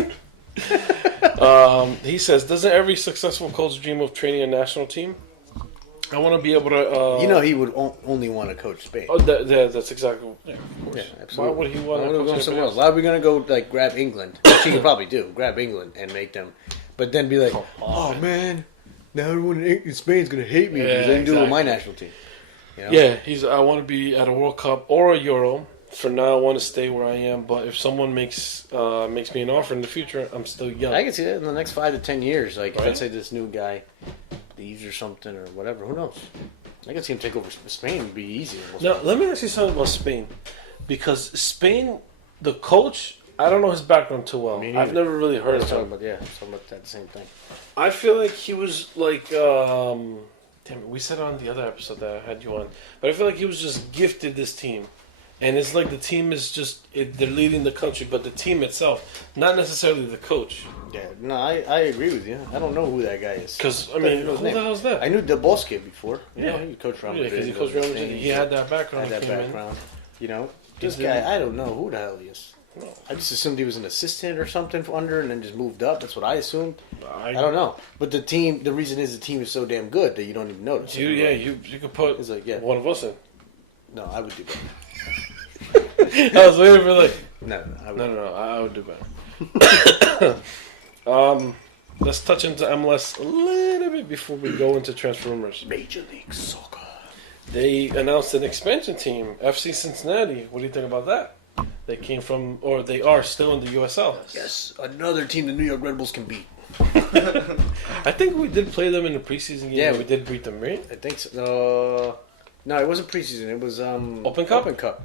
He says, doesn't every successful coach dream of training a national team? I want to be able to... he would only want to coach Spain. Oh, that's exactly... Yeah, of course. Yeah, absolutely. Why would he want Why to would we coach go somewhere anybody else? Why are we going to go like grab England? Which he could probably do. Grab England and make them... But then be like, oh man, now everyone in Spain's going to hate me because they didn't do it with my national team. You know? Yeah, I want to be at a World Cup or a Euro. For now, I want to stay where I am. But if someone makes me an offer in the future, I'm still young. I can see that in the next 5 to 10 years. Like, Right. let's say this new guy leaves or something or whatever. Who knows? I can see him take over Spain. It'd be easy. Now, let me ask you something about Spain. Because Spain, the coach, I don't know his background too well. Me neither. I've never really heard of him. Talking about that same thing. I feel like he was like... damn it, we said it on the other episode that I had you on. But I feel like he was just gifted this team. And it's like the team is just... they're leading the country, but the team itself, not necessarily the coach. Yeah, no, I agree with you. I don't know who that guy is. Because, I mean, who the hell is that? I knew the Bosque before. You Yeah. know, he coached Real Yeah, Madrid. because he coached Real Madrid. He had that background. Had that came in. background. You know, this He guy, did. I don't know who the hell he is. No. I just assumed he was an assistant or something under and then just moved up. That's what I assumed. I I don't know. But the reason is the team is so damn good that you don't even notice. You could put It's like, yeah. one of us in. No, I would do better. I was waiting for like... No, I would. No, I would do better. Let's touch into MLS a little bit before we go into transfer rumors. Major League Soccer. They announced an expansion team, FC Cincinnati. What do you think about that? They came from, or they are still in the USL. Yes, another team the New York Red Bulls can beat. I think we did play them in the preseason game. Yeah, we did beat them, right? I think so. No, it wasn't preseason. It was Open Cup? Open Cup.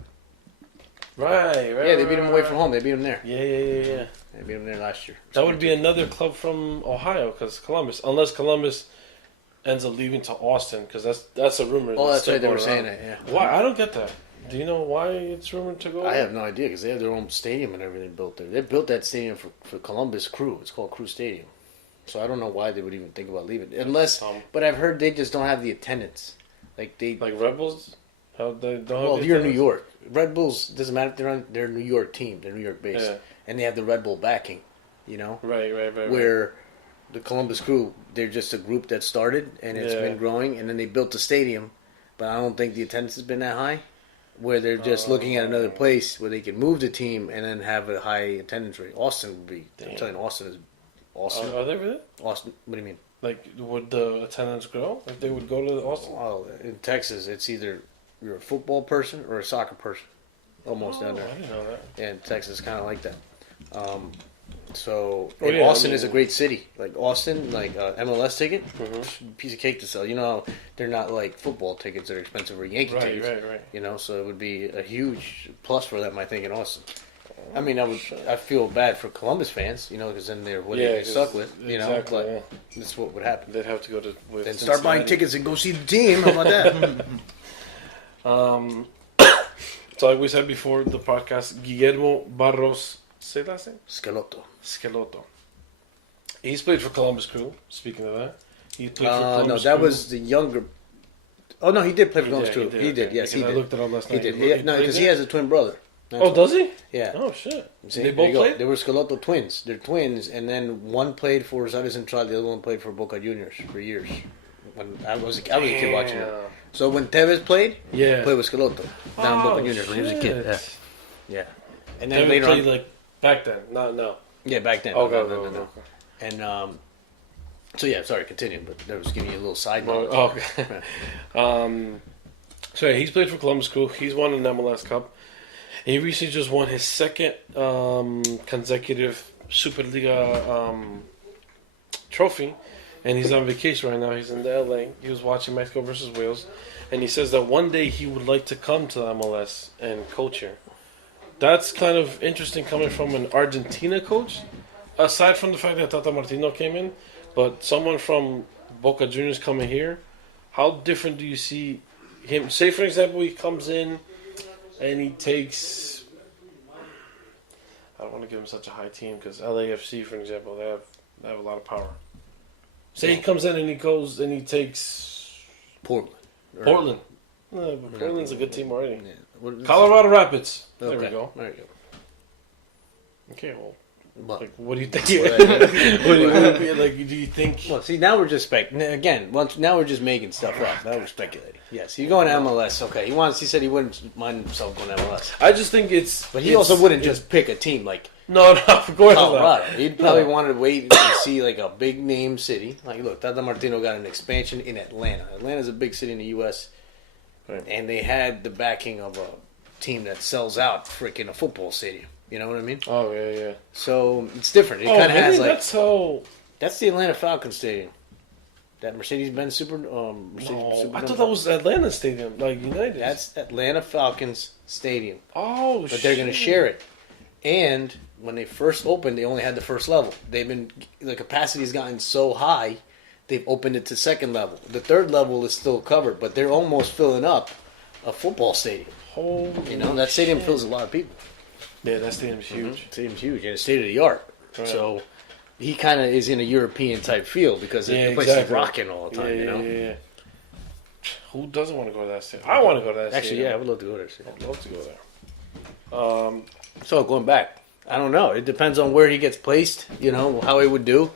Right. Yeah, they beat them away from home. They beat them there. Yeah. They beat them there last year. That would be another club from Ohio, because Columbus, unless Columbus ends up leaving to Austin, because that's a rumor. Oh, that's still right. They were going saying around. that. Yeah. Why? I don't get that. Do you know why it's rumored to go? I have no idea because they have their own stadium and everything built there. They built that stadium for Columbus Crew. It's called Crew Stadium. So I don't know why they would even think about leaving. Unless, but I've heard they just don't have the attendance. Like Red Bulls? How they don't well, have you're in New York. Red Bulls doesn't matter if they're on their New York team, they're New York based, Yeah. and they have the Red Bull backing. You know, Right. where the Columbus Crew, they're just a group that started and it's been growing, and then they built the stadium, but I don't think the attendance has been that high. Where they're just looking at another place where they can move the team and then have a high attendance rate. Austin would be. Damn. I'm telling you, Austin is awesome. Are they really? Austin. What do you mean? Like, would the attendance grow if they would go to Austin? Well, in Texas, it's either you're a football person or a soccer person. Almost down I there. didn't know that. And Texas is kind of like that. So Oh, and yeah, Austin I mean- is a great city. Like Austin, like MLS ticket, Mm-hmm. piece of cake to sell. You know, how they're not like football tickets that are expensive or Yankee tickets. Right. You know, so it would be a huge plus for them, I think, in Austin. I mean, I feel bad for Columbus fans, you know, because then they're what they stuck with, you know. exactly, But yeah. that's what would happen. They'd have to go to with Then start buying Cincinnati. tickets and go see the team. How about that? So like we said before the podcast, Guillermo Barros say last name? Scalotto. Schelotto. He's played for Columbus Crew. Speaking of that, he played for Columbus No, that Crew. was the younger. Oh no, he did play for Columbus Crew. He He did. okay. Yes, he Because did. I looked it up last He night. did. No, because he has a twin brother. That's Oh, why. does he? Yeah. Oh shit. See, They there both you go. played. They were Scalotto twins. They're twins, and then one played for Rosario Central, the other one played for Boca Juniors for years. When I was a kid watching it. So when Tevez played, Yeah. played with Scalotto down Oh, Boca Juniors when he was a kid. Yeah. shit. Yeah. And then They later played on, like back then, not now. yeah, back then. Okay, No. okay. And so yeah, sorry, continue. But that was giving you a little side Oh, note. okay. So yeah, he's played for Columbus Crew. He's won an MLS Cup. He recently just won his second consecutive Superliga trophy, and he's on vacation right now. He's in the LA. He was watching Mexico versus Wales, and he says that one day he would like to come to MLS and coach here. That's kind of interesting coming from an Argentina coach. Aside from the fact that Tata Martino came in, but someone from Boca Juniors coming here, how different do you see him? Say, for example, he comes in and he takes. I don't want to give him such a high team because LAFC, for example, they have a lot of power. Say he comes in and he goes and he takes Portland. Portland. No, but Portland's a good team already. Yeah. What- Colorado Rapids. There Okay. we go. There you go. Okay, well, But, like, what do you think? Well, Like, do you think? well, see, now we're just now we're just making stuff up. Now we're speculating. Yes, you're going to MLS. Okay, he said he wouldn't mind himself going to MLS, I just think it's. but he it's- also wouldn't just pick a team like No, of course not. Colorado. He'd probably want to wait and see like a big name city. Like, look, Tata Martino got an expansion in Atlanta. Atlanta's a big city in the U.S. Right. And they had the backing of a team that sells out freaking a football stadium. You know what I mean? Oh yeah. So it's different. It Oh, kind of has really? like That's the Atlanta Falcons Stadium. That Mercedes-Benz Super. No, Superdome. I thought that was Atlanta Stadium, like United. That's Atlanta Falcons Stadium. oh, But they're going to share it. And when they first opened, they only had the first level. The capacity's gotten so high, they've opened it to second level. The third level is still covered, but they're almost filling up a football stadium. Holy You know, that stadium shit. fills a lot of people. Yeah, that stadium's huge. Stadium's huge and it's state of the art. Right. So he kind of is in a European type feel because Yeah, the place exactly. is rocking all the time. You know. Yeah. Who doesn't want to go to that stadium? I want to go to that Actually, stadium. yeah, I would love to go there. I'd love to go there. So going back, I don't know. It depends on where he gets placed. You know how he would do,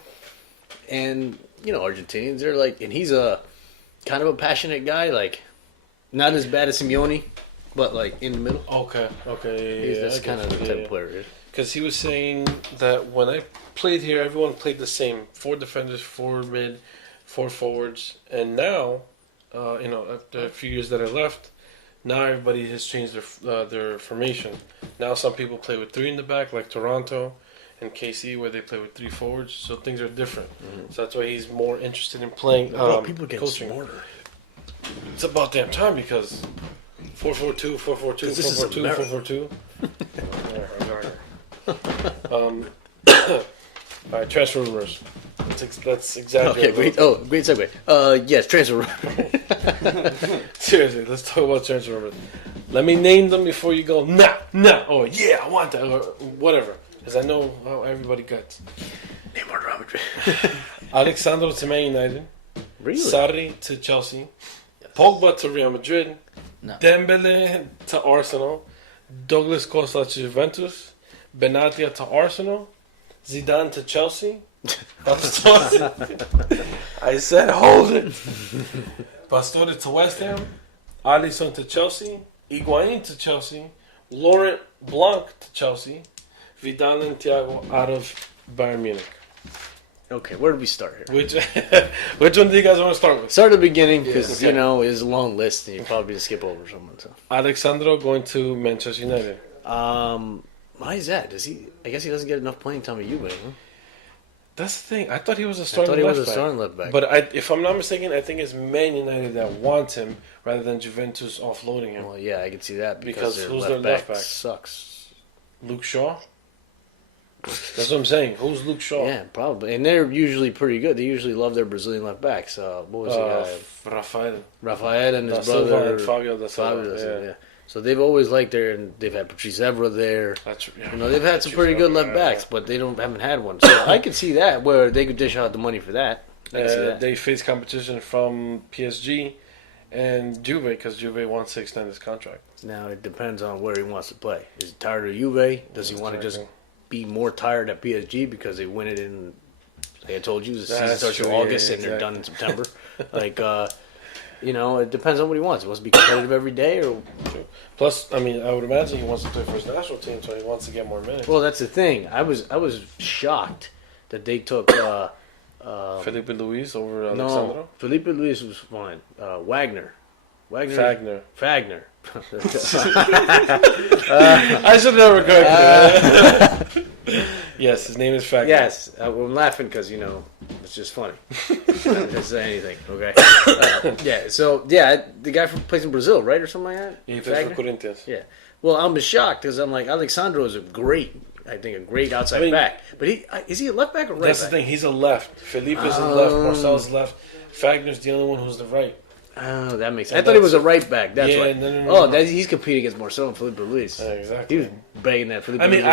and you know Argentinians. They're like, and he's a kind of a passionate guy. Like, not as bad as Simeone, but like in the middle. Okay. Yeah, That's kind of the type of player. He is. Because he was saying that when I played here, everyone played the same: 4 defenders, 4 mid, 4 forwards, and now, after a few years that I left, now everybody has changed their formation. Now some people play with 3 in the back, like Toronto and KC, where they play with 3 forwards. So things are different. So that's why he's more interested in playing. People get coaching. smarter. It's about damn time because 4-4-2, 4-4-2, This is 4-4-2, America. 4-4-2. All right, transfer rumors. That's exactly. Okay, great. Oh, great segue. Yes, transfer. Seriously, let's talk about transfer rumors. Let me name them before you go. Nah. Oh yeah, I want that or whatever. Because I know how everybody gets. Neymar to Real Madrid. Alexandro to Man United. Really? Sarri to Chelsea. Pogba to Real Madrid. No. Dembele to Arsenal. Douglas Costa to Juventus. Benatia to Arsenal. Zidane to Chelsea. I said hold it. Pastore to West Ham. Alisson to Chelsea. Higuain to Chelsea. Laurent Blanc to Chelsea. Vidal and Thiago out of Bayern Munich. Okay, where do we start here? Which one do you guys want to start with? Start at the beginning because Okay. you know it's a long list and you probably just skip over someone. So, Alexandro going to Manchester United. why is that? I guess he doesn't get enough playing time at Juve. Huh? That's the thing. I thought he was a I starting thought he was left a back. starting left back. But if I'm not mistaken, I think it's Man United that wants him rather than Juventus offloading him. Well, yeah, I can see that Because their who's left their left back back? sucks. Luke Shaw? That's what I'm saying. Who's Luke Shaw? Yeah, probably, and they're usually pretty good. They usually love their Brazilian left backs. What was the guy? Rafael. Rafael and his Da Silva brother and Fabio da Silva, Fabio da Silva, yeah. So they've always liked there, and they've had Patrice Evra there. That's They've had some pretty good left backs, but they haven't had one. So I could see that where they could dish out the money for that. I can see that. They face competition from PSG and Juve because Juve wants to extend his contract. Now it depends on where he wants to play. Is he tired of Juve? Does he want to just be more tired at PSG because they win it in? Like I told you, the season starts in August and they're done in September. It depends on what he wants. He wants to be competitive every day, or plus, I would imagine he wants to play for his national team, so he wants to get more minutes. well, that's the thing. I was shocked that they took Felipe Luis over Alexandro. no Felipe Luis was fine. Fagner. I should never correct you. Yes, his name is Fagner. Yes, I'm laughing because it's just funny. Just say anything, okay? The guy plays in Brazil, right, or something like that. He plays for Corinthians. Yeah. Well, I'm shocked because I'm like Alexandro is a great outside back, but is he a left back or right That's back? the thing. He's a left. Felipe is a left. Marcel's left. Fagner's the only one who's the right. Oh, that makes sense. I thought he was a right back. That's right. No. He's competing against Marcel and Felipe Luis. Exactly. He was begging that Felipe Luis.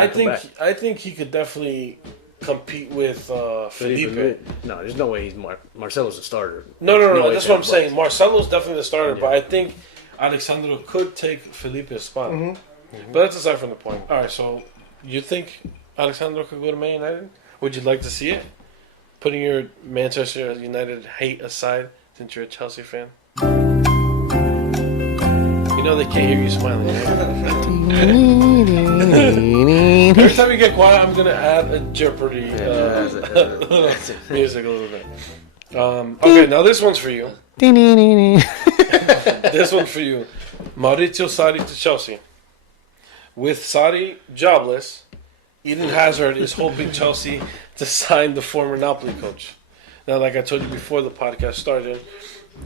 I think he could definitely compete with Felipe. No, there's no way Marcelo's a starter. No. That's what I'm saying. Marcelo's definitely the starter, but I think Alexandro could take Felipe's spot. Mm-hmm. But that's aside from the point. All right, so you think Alexandro could go to Man United? Would you like to see it? Putting your Manchester United hate aside, since you're a Chelsea fan. They can't hear you smiling. Every time you get quiet, I'm going to add a Jeopardy music a little bit. Okay, now this one's for you. This one's for you. Maurizio Sarri to Chelsea. With Sarri jobless, Eden Hazard is hoping Chelsea to sign the former Napoli coach. Now, like I told you before the podcast started,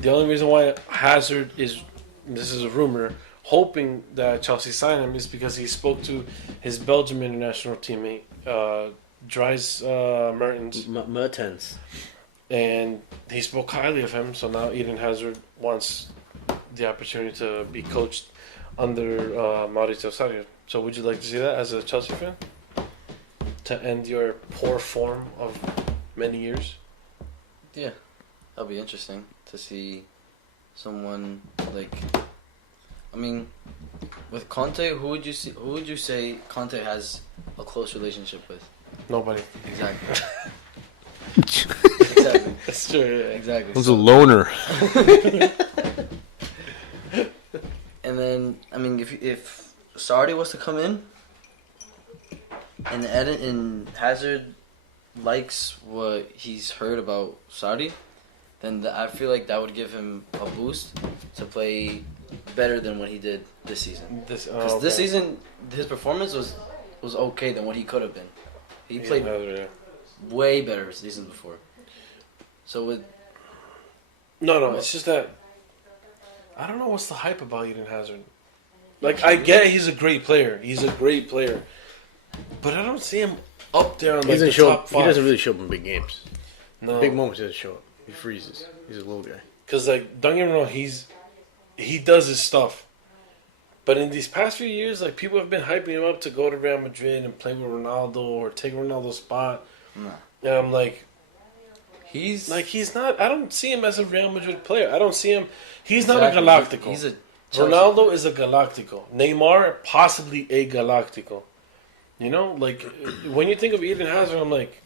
the only reason why Hazard is, this is a rumor, hoping that Chelsea sign him is because he spoke to his Belgium international teammate, Dries Mertens. And he spoke highly of him, so now Eden Hazard wants the opportunity to be coached under Maurizio Sarri. So would you like to see that as a Chelsea fan? To end your poor form of many years? Yeah, that'll be interesting to see someone like. With Conte, who would you say Conte has a close relationship with? Nobody. Exactly. Exactly. That's true. Yeah. Exactly. He's a loner. And then, if Sarri was to come in, and Hazard likes what he's heard about Sarri, then I feel like that would give him a boost to play better than what he did this season. Because this season, his performance was okay than what he could have been. He played way better seasons before. So with no, it's just that I don't know what's the hype about Eden Hazard. Like I get he's a great player, but I don't see him up there on the top 5. He doesn't really show up in big games. No, big moments he doesn't show up. He freezes. He's a little guy. Because don't get me wrong, he does his stuff. But in these past few years, people have been hyping him up to go to Real Madrid and play with Ronaldo or take Ronaldo's spot. No. And I'm like, he's not. I don't see him as a Real Madrid player. I don't see him. He's not a Galactico. He's a Ronaldo is a Galactico. Neymar possibly a Galactico. When you think of Eden Hazard, I'm like,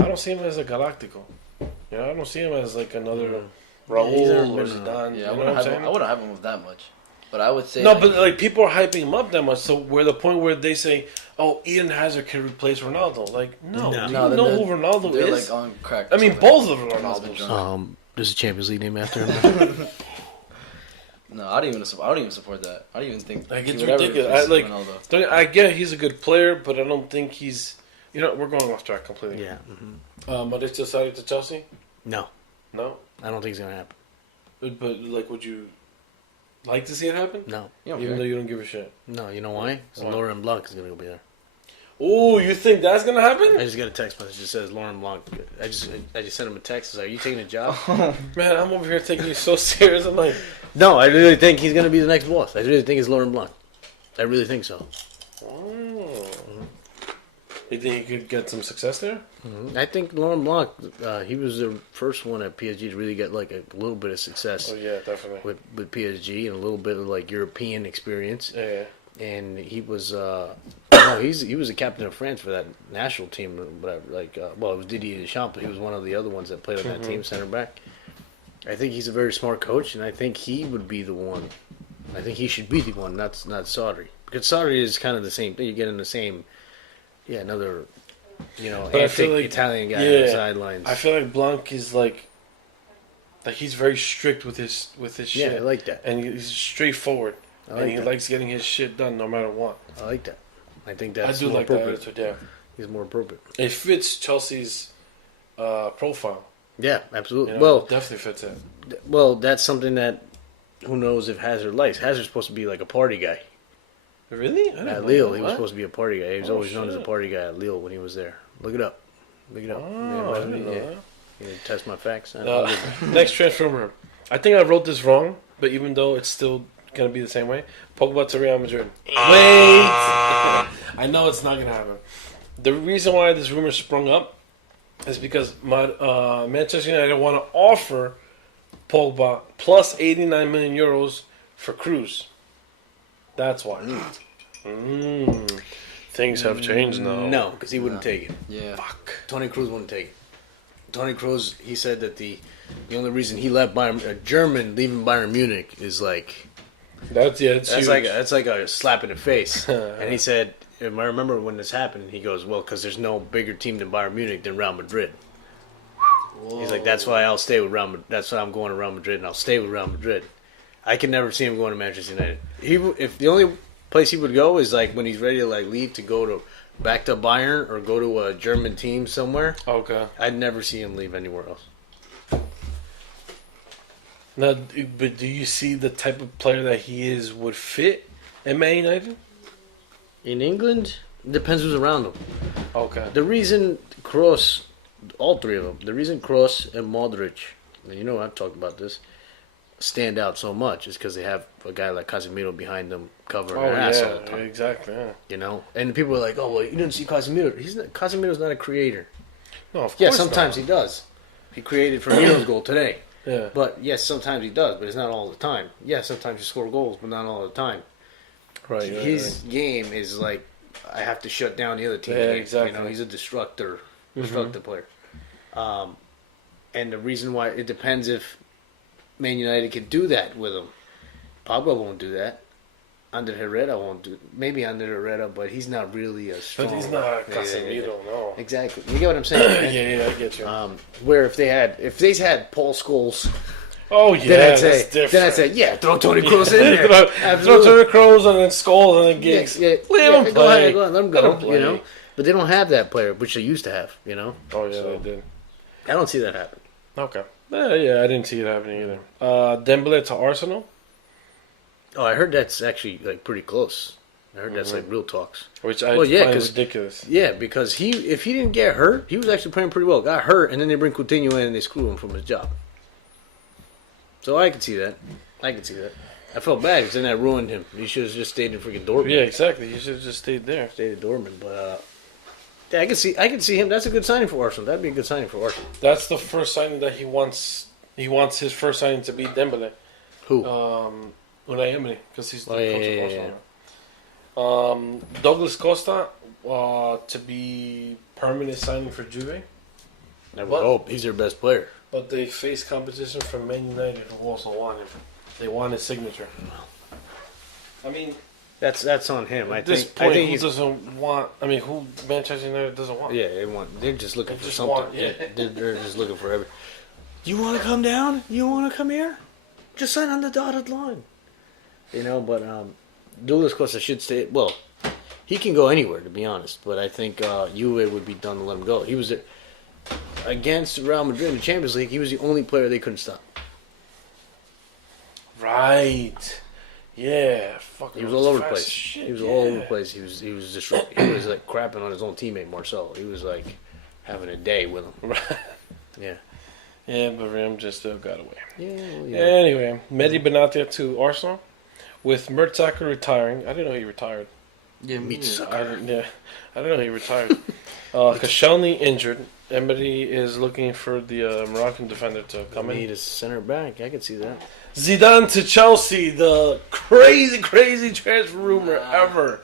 I don't see him as a Galactico. I don't see him as another Raul or Zidane. Yeah, I wouldn't have him with that much. But I would say but people are hyping him up that much. So we're the point where they say, "Oh, Eden Hazard can replace Ronaldo." No. Do you know who Ronaldo is? They're on crack. Both of Ronaldos. There's a Champions League name after him. No, I don't even support that. I don't even think it's ridiculous. I get he's a good player, but I don't think he's. We're going off track completely. Yeah. But it's decided to Chelsea. No, I don't think it's gonna happen. But would you like to see it happen? No, even though you don't give a shit. No, you know why? Because Laurent Blanc is gonna go be there. Oh, you think that's gonna happen? I just got a text message that says Laurent Blanc. I just sent him a text. It's like, are you taking a job? Man, I'm over here taking you so serious. I'm like, no, I really think he's gonna be the next boss. I really think it's Laurent Blanc. I really think so. Oh. You think he could get some success there? I think Laurent Blanc, he was the first one at PSG to really get like a little bit of success Oh yeah, definitely. with PSG and a little bit of like European experience. Yeah. And he was, he was a captain of France for that national team. Whatever, it was Didier Deschamps, but he was one of the other ones that played on that team, center back. I think he's a very smart coach, and I think he would be the one. I think he should be the one, not Sarri, because Sarri is kind of the same thing. You get in the same, another, But I feel antic like- Italian guy on the sidelines. I feel like Blanc is like he's very strict with his shit. I like that. And he's straightforward. I like And he that. likes getting his shit done no matter what. I like that. I think I that's do more like that appropriate. attitude, yeah. He's more appropriate. It fits Chelsea's profile. Yeah, absolutely. You know, it definitely fits it. Well, that's something that who knows if Hazard likes. Hazard's supposed to be like a party guy. Really? I didn't At know Lille, that. he was What? supposed to be a party guy. He was Oh, always known as a shit. party guy at Lille when he was there. Look it up. Look it up. Oh, I didn't know that. You gonna test my facts? Next transfer rumor. I think I wrote this wrong, but even though it's still going to be the same way, Pogba to Real Madrid. Wait! I know it's not going to happen. The reason why this rumor sprung up is because Manchester United want to offer Pogba plus 89 million euros for Cruz. That's why. Things have changed now. No, because he wouldn't take it. Yeah. Fuck. Tony Cruz wouldn't take it. Tony Cruz, he said that the only reason he left Bayern, a German leaving Bayern Munich, is like That's huge. that's like a slap in the face. And he said, if I remember when this happened, he goes, well, because there's no bigger team than Bayern Munich than Real Madrid. He's like, that's why I'll stay with Real Madrid. That's why I'm going to Real Madrid, and I'll stay with Real Madrid. I can never see him going to Manchester United. If the only place he would go is like when he's ready to like leave to go to back to Bayern or go to a German team somewhere. Okay. I'd never see him leave anywhere else. Now, but do you see the type of player that he is would fit in Man United? In England, it depends who's around him. Okay. The reason Kroos, all three of them, the reason Kroos and Modric, and I've talked about this, stand out so much is because they have a guy like Casemiro behind them covering their ass all the time. exactly. Yeah. And people are like, "Oh, well, you didn't see Casemiro. Casemiro's not a creator." No, of course Yeah, sometimes not. he does. He created Firmino's goal today. Yeah. But yes, sometimes he does, but it's not all the time. Yes, sometimes you score goals, but not all the time. Right. His game is like, I have to shut down the other team. Yeah, exactly. He's a destructor player. And the reason why it depends if Man United could do that with him. Pogba won't do that. Ander Herrera won't do. Maybe Ander Herrera, but he's not really a strong. But he's not Yeah, Casemiro, no. Exactly. You get what I'm saying? right? Yeah, I get you. Where if they had Paul Scholes, Oh yeah, then I'd that's say, different. then I'd say, yeah, throw Tony Kroos in there. Throw Absolutely. Tony Kroos and then Scholes and then Giggs. Yeah, Let him go play. ahead, go ahead, let him go. Let him play. But they don't have that player, which they used to have. Oh yeah, they did. I don't see that happen. Okay. Yeah, I didn't see it happening either. Dembele to Arsenal, Oh, I heard that's actually like pretty close. I heard that's like real talks. which I Well, yeah, find 'cause- ridiculous. Yeah, because if he didn't get hurt, he was actually playing pretty well. Got hurt, and then they bring Coutinho in and they screw him from his job. So I could see that. I I felt bad because then that ruined him. He should have just stayed in freaking Dortmund. Yeah, exactly. You should have just stayed there. Stayed in Dortmund, but yeah, I can see him. That's a good signing for Arsenal. That'd be a good signing for Arsenal. That's the first signing that he wants. He wants his first signing to be Dembele. Who? Unai Emery, because he's the Oh, yeah, coach yeah, of yeah, Arsenal. Douglas Costa to be permanent signing for Juve, I would What? hope he's their best player. but they face competition from Man United, who also want him. They want his signature. I mean, That's on him. I at this think. point, I think who he's. doesn't want? I mean, who Manchester United doesn't want? Yeah, they're just looking They for just something. want- yeah. They're just looking for every. You want to come down? You want to come here? Just sign on the dotted line. But Douglas Costa should stay. Well, he can go anywhere, to be honest. But I think Juve would be done to let him go. He was against Real Madrid in the Champions League. He was the only player they couldn't stop. Right. Yeah. Fucking He was all over the fast place. shit, He was yeah. all over the place. He was just he was like crapping on his own teammate Marcelo. He was like having a day with him. Right. Yeah. Yeah, but Ram just still got away. Yeah. Well, yeah. Anyway, Mehdi Benatia to Arsenal, with Mertesacker retiring. I didn't know he retired. Yeah, Meat sucker. I didn't know he retired. Koscielny injured. Emery is looking for the Moroccan defender to come Need in. a center back. I can see that. Zidane to Chelsea, the crazy transfer rumor ever.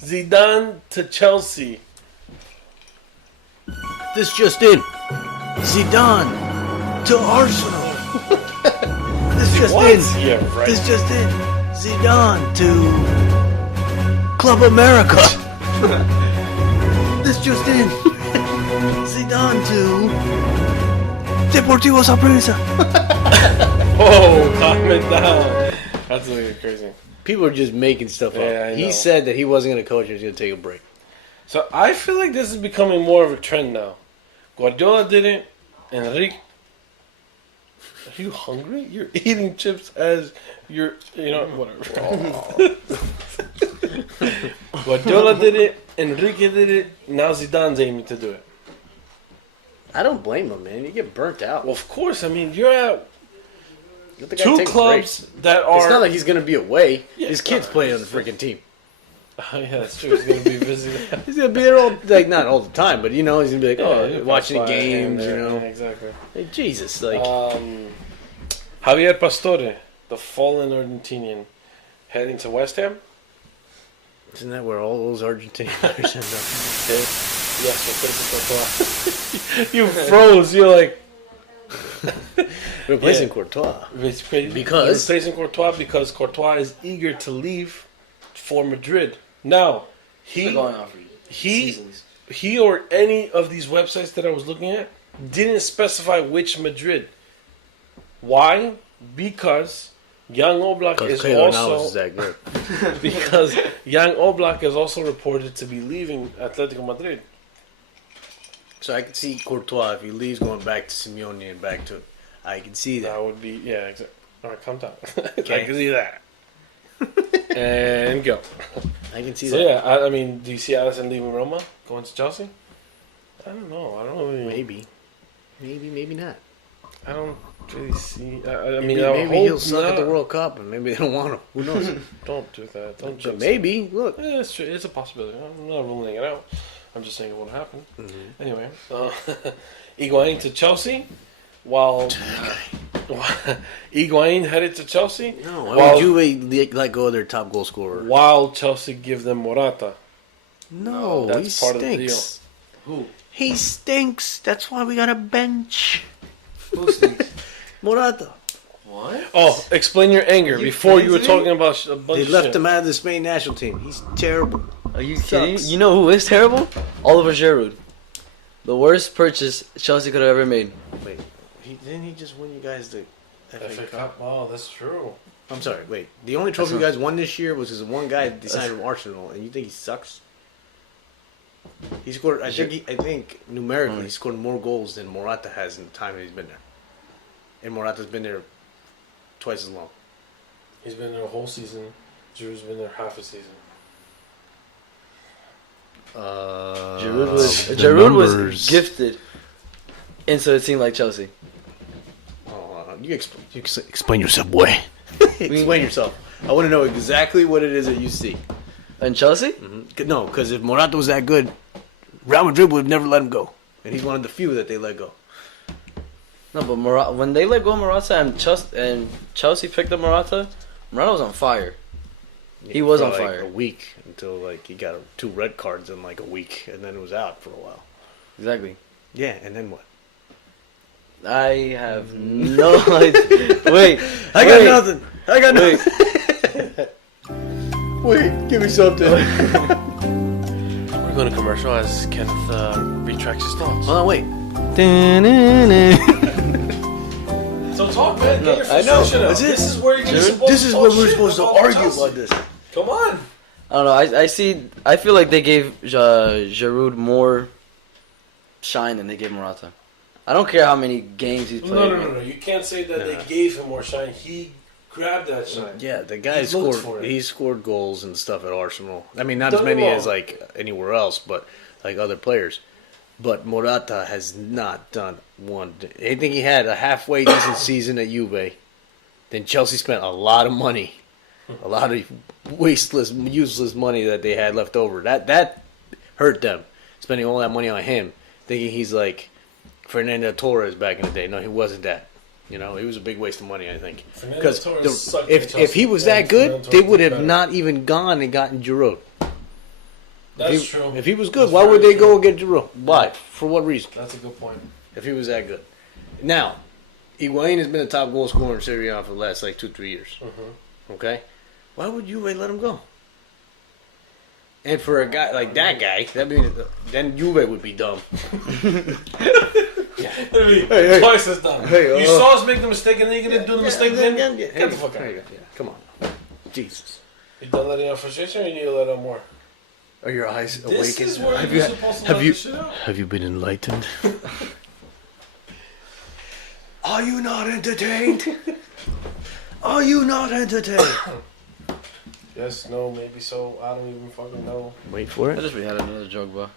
Zidane to Chelsea. This just in. Zidane to Arsenal. This just What? in. Yeah, right. This just in. Zidane to Club America. This just in. Zidane to Deportivo Saprissa. Oh, calm it down. That's looking crazy. People are just making stuff up. Yeah, I know. He said that he wasn't going to coach. He was going to take a break. So I feel like this is becoming more of a trend now. Guardiola did it. Enrique. Are you hungry? You're eating chips as you're, whatever. Guardiola did it. Enrique did it. Now Zidane's aiming to do it. I don't blame him, man. You get burnt out. Well, of course. I mean, you're at Let the guy two take clubs breaks. that are. It's not like he's going to be away. Yeah, His it's kid's not. playing on the freaking team. Oh, yeah, that's true. He's going to be busy. He's going to be there all, like, not all the time, but, he's going to be like, Yeah, watching the fine, games, yeah, exactly. Like, Jesus, like, Javier Pastore, the fallen Argentinian, heading to West Ham. isn't that where all those Argentinians end up? Yes, you froze. You're like Replacing Yeah. Courtois. because replacing Courtois because Courtois is eager to leave for Madrid. Now They're going off for he seasons. he or any of these websites that I was looking at didn't specify which Madrid. Why? Because Young Oblak Because is Keylor Navas is also that good. because Young Oblak is also reported to be leaving Atletico Madrid. So I can see Courtois, if he leaves, going back to Simeone and back to... I can see that. That would be exactly. All right, calm down. Okay. I can see that. And go. I can see So that. yeah, I mean, do you see Alisson leaving Roma, going to Chelsea? I don't know. I don't really. Maybe, maybe not. I don't really see. I mean, Maybe, I maybe hope he'll suck at the not. World Cup, and maybe they don't want him. Who knows? Don't do that. Don't But jinx it. maybe. Look, Yeah, it's true. It's a possibility. I'm not ruling it out. I'm just saying it won't happen. Mm-hmm. Anyway, Higuain to Chelsea, while Higuain headed to Chelsea. no. Why while, would Juve let go of their top goal scorer? while Chelsea give them Morata. No, That's he part of the stinks. Who? He stinks. That's why we got a bench. Who stinks? Morata. What? Oh, explain your anger you before you were kidding me? talking about a bunch They of left shit. him out of the Spain national team. He's terrible. Are you Sucks. kidding? You know who is terrible? Oliver Giroud. The worst purchase Chelsea could have ever made. Wait, didn't he just win you guys the FA Cup? Cup. Oh, that's true. I'm sorry. Wait, the only trophy you That's guys won this year was because one guy decided from Arsenal, and you think he sucks? He scored. I think numerically, he scored more goals than Morata has in the time that he's been there, and Morata's been there twice as long. He's been there a whole season. Drew's been there half a season. Giroud was gifted into a team like Chelsea. You explain yourself, boy. Explain yourself. I want to know exactly what it is that you see. And Chelsea? No, because if Morata was that good, Real Madrid would have never let him go, and he's one of the few that they let go. No, but when they let go of Morata and Chelsea picked up Morata was on fire. He was for on like fire. a week until he got 2 red cards in like a week, and then it was out for a while. Exactly. Yeah, and then what? I have no idea. Wait. I got nothing. I got Wait. nothing. Wait, give me something. We're going to commercial as Kenneth retracts his thoughts. Hold on, wait. So talk, man. No, Get your I know. frustration out. That's it. This is where you're supposed This to is talk where we're shit supposed to about argue Chelsea. about this. Come on. I don't know. I feel like they gave Giroud more shine than they gave Morata. I don't care how many games he's played. No. You can't say that they gave him more shine. He grabbed that shine. Yeah, the guy He looked for scored. it. He scored goals and stuff at Arsenal. I mean, not Don't as many get me as wrong. like anywhere else, but like other players. But Morata has not done one. I think he had a halfway decent season at Juve. Then Chelsea spent a lot of money a lot of wasteless, useless money that they had left over. That hurt them, spending all that money on him, thinking he's like Fernando Torres back in the day. No, he wasn't that. You know, he was a big waste of money, I think. Because if he was that good, they would have not even gone and gotten Giroud. That's true. If he was good, why would they go and get Giroud? Why? For what reason? That's a good point. If he was that good. Now, Higuain has been the top goal scorer in Serie A for the last 2-3 years. Okay? Why would Juve let him go? And for a guy like that guy, that means then Juve would be dumb. Twice as dumb. You saw us make the mistake and then you're going to do the mistake again? Get the fuck out. Come on. Jesus. You done letting out frustration or you need to let out more? Are your eyes awakened? This is where you're supposed to let the shit out. Have you been enlightened? Are you not entertained? Are you not entertained? Yes, no, maybe so. I don't even fucking know. Wait for I it. just we had another joke, bro.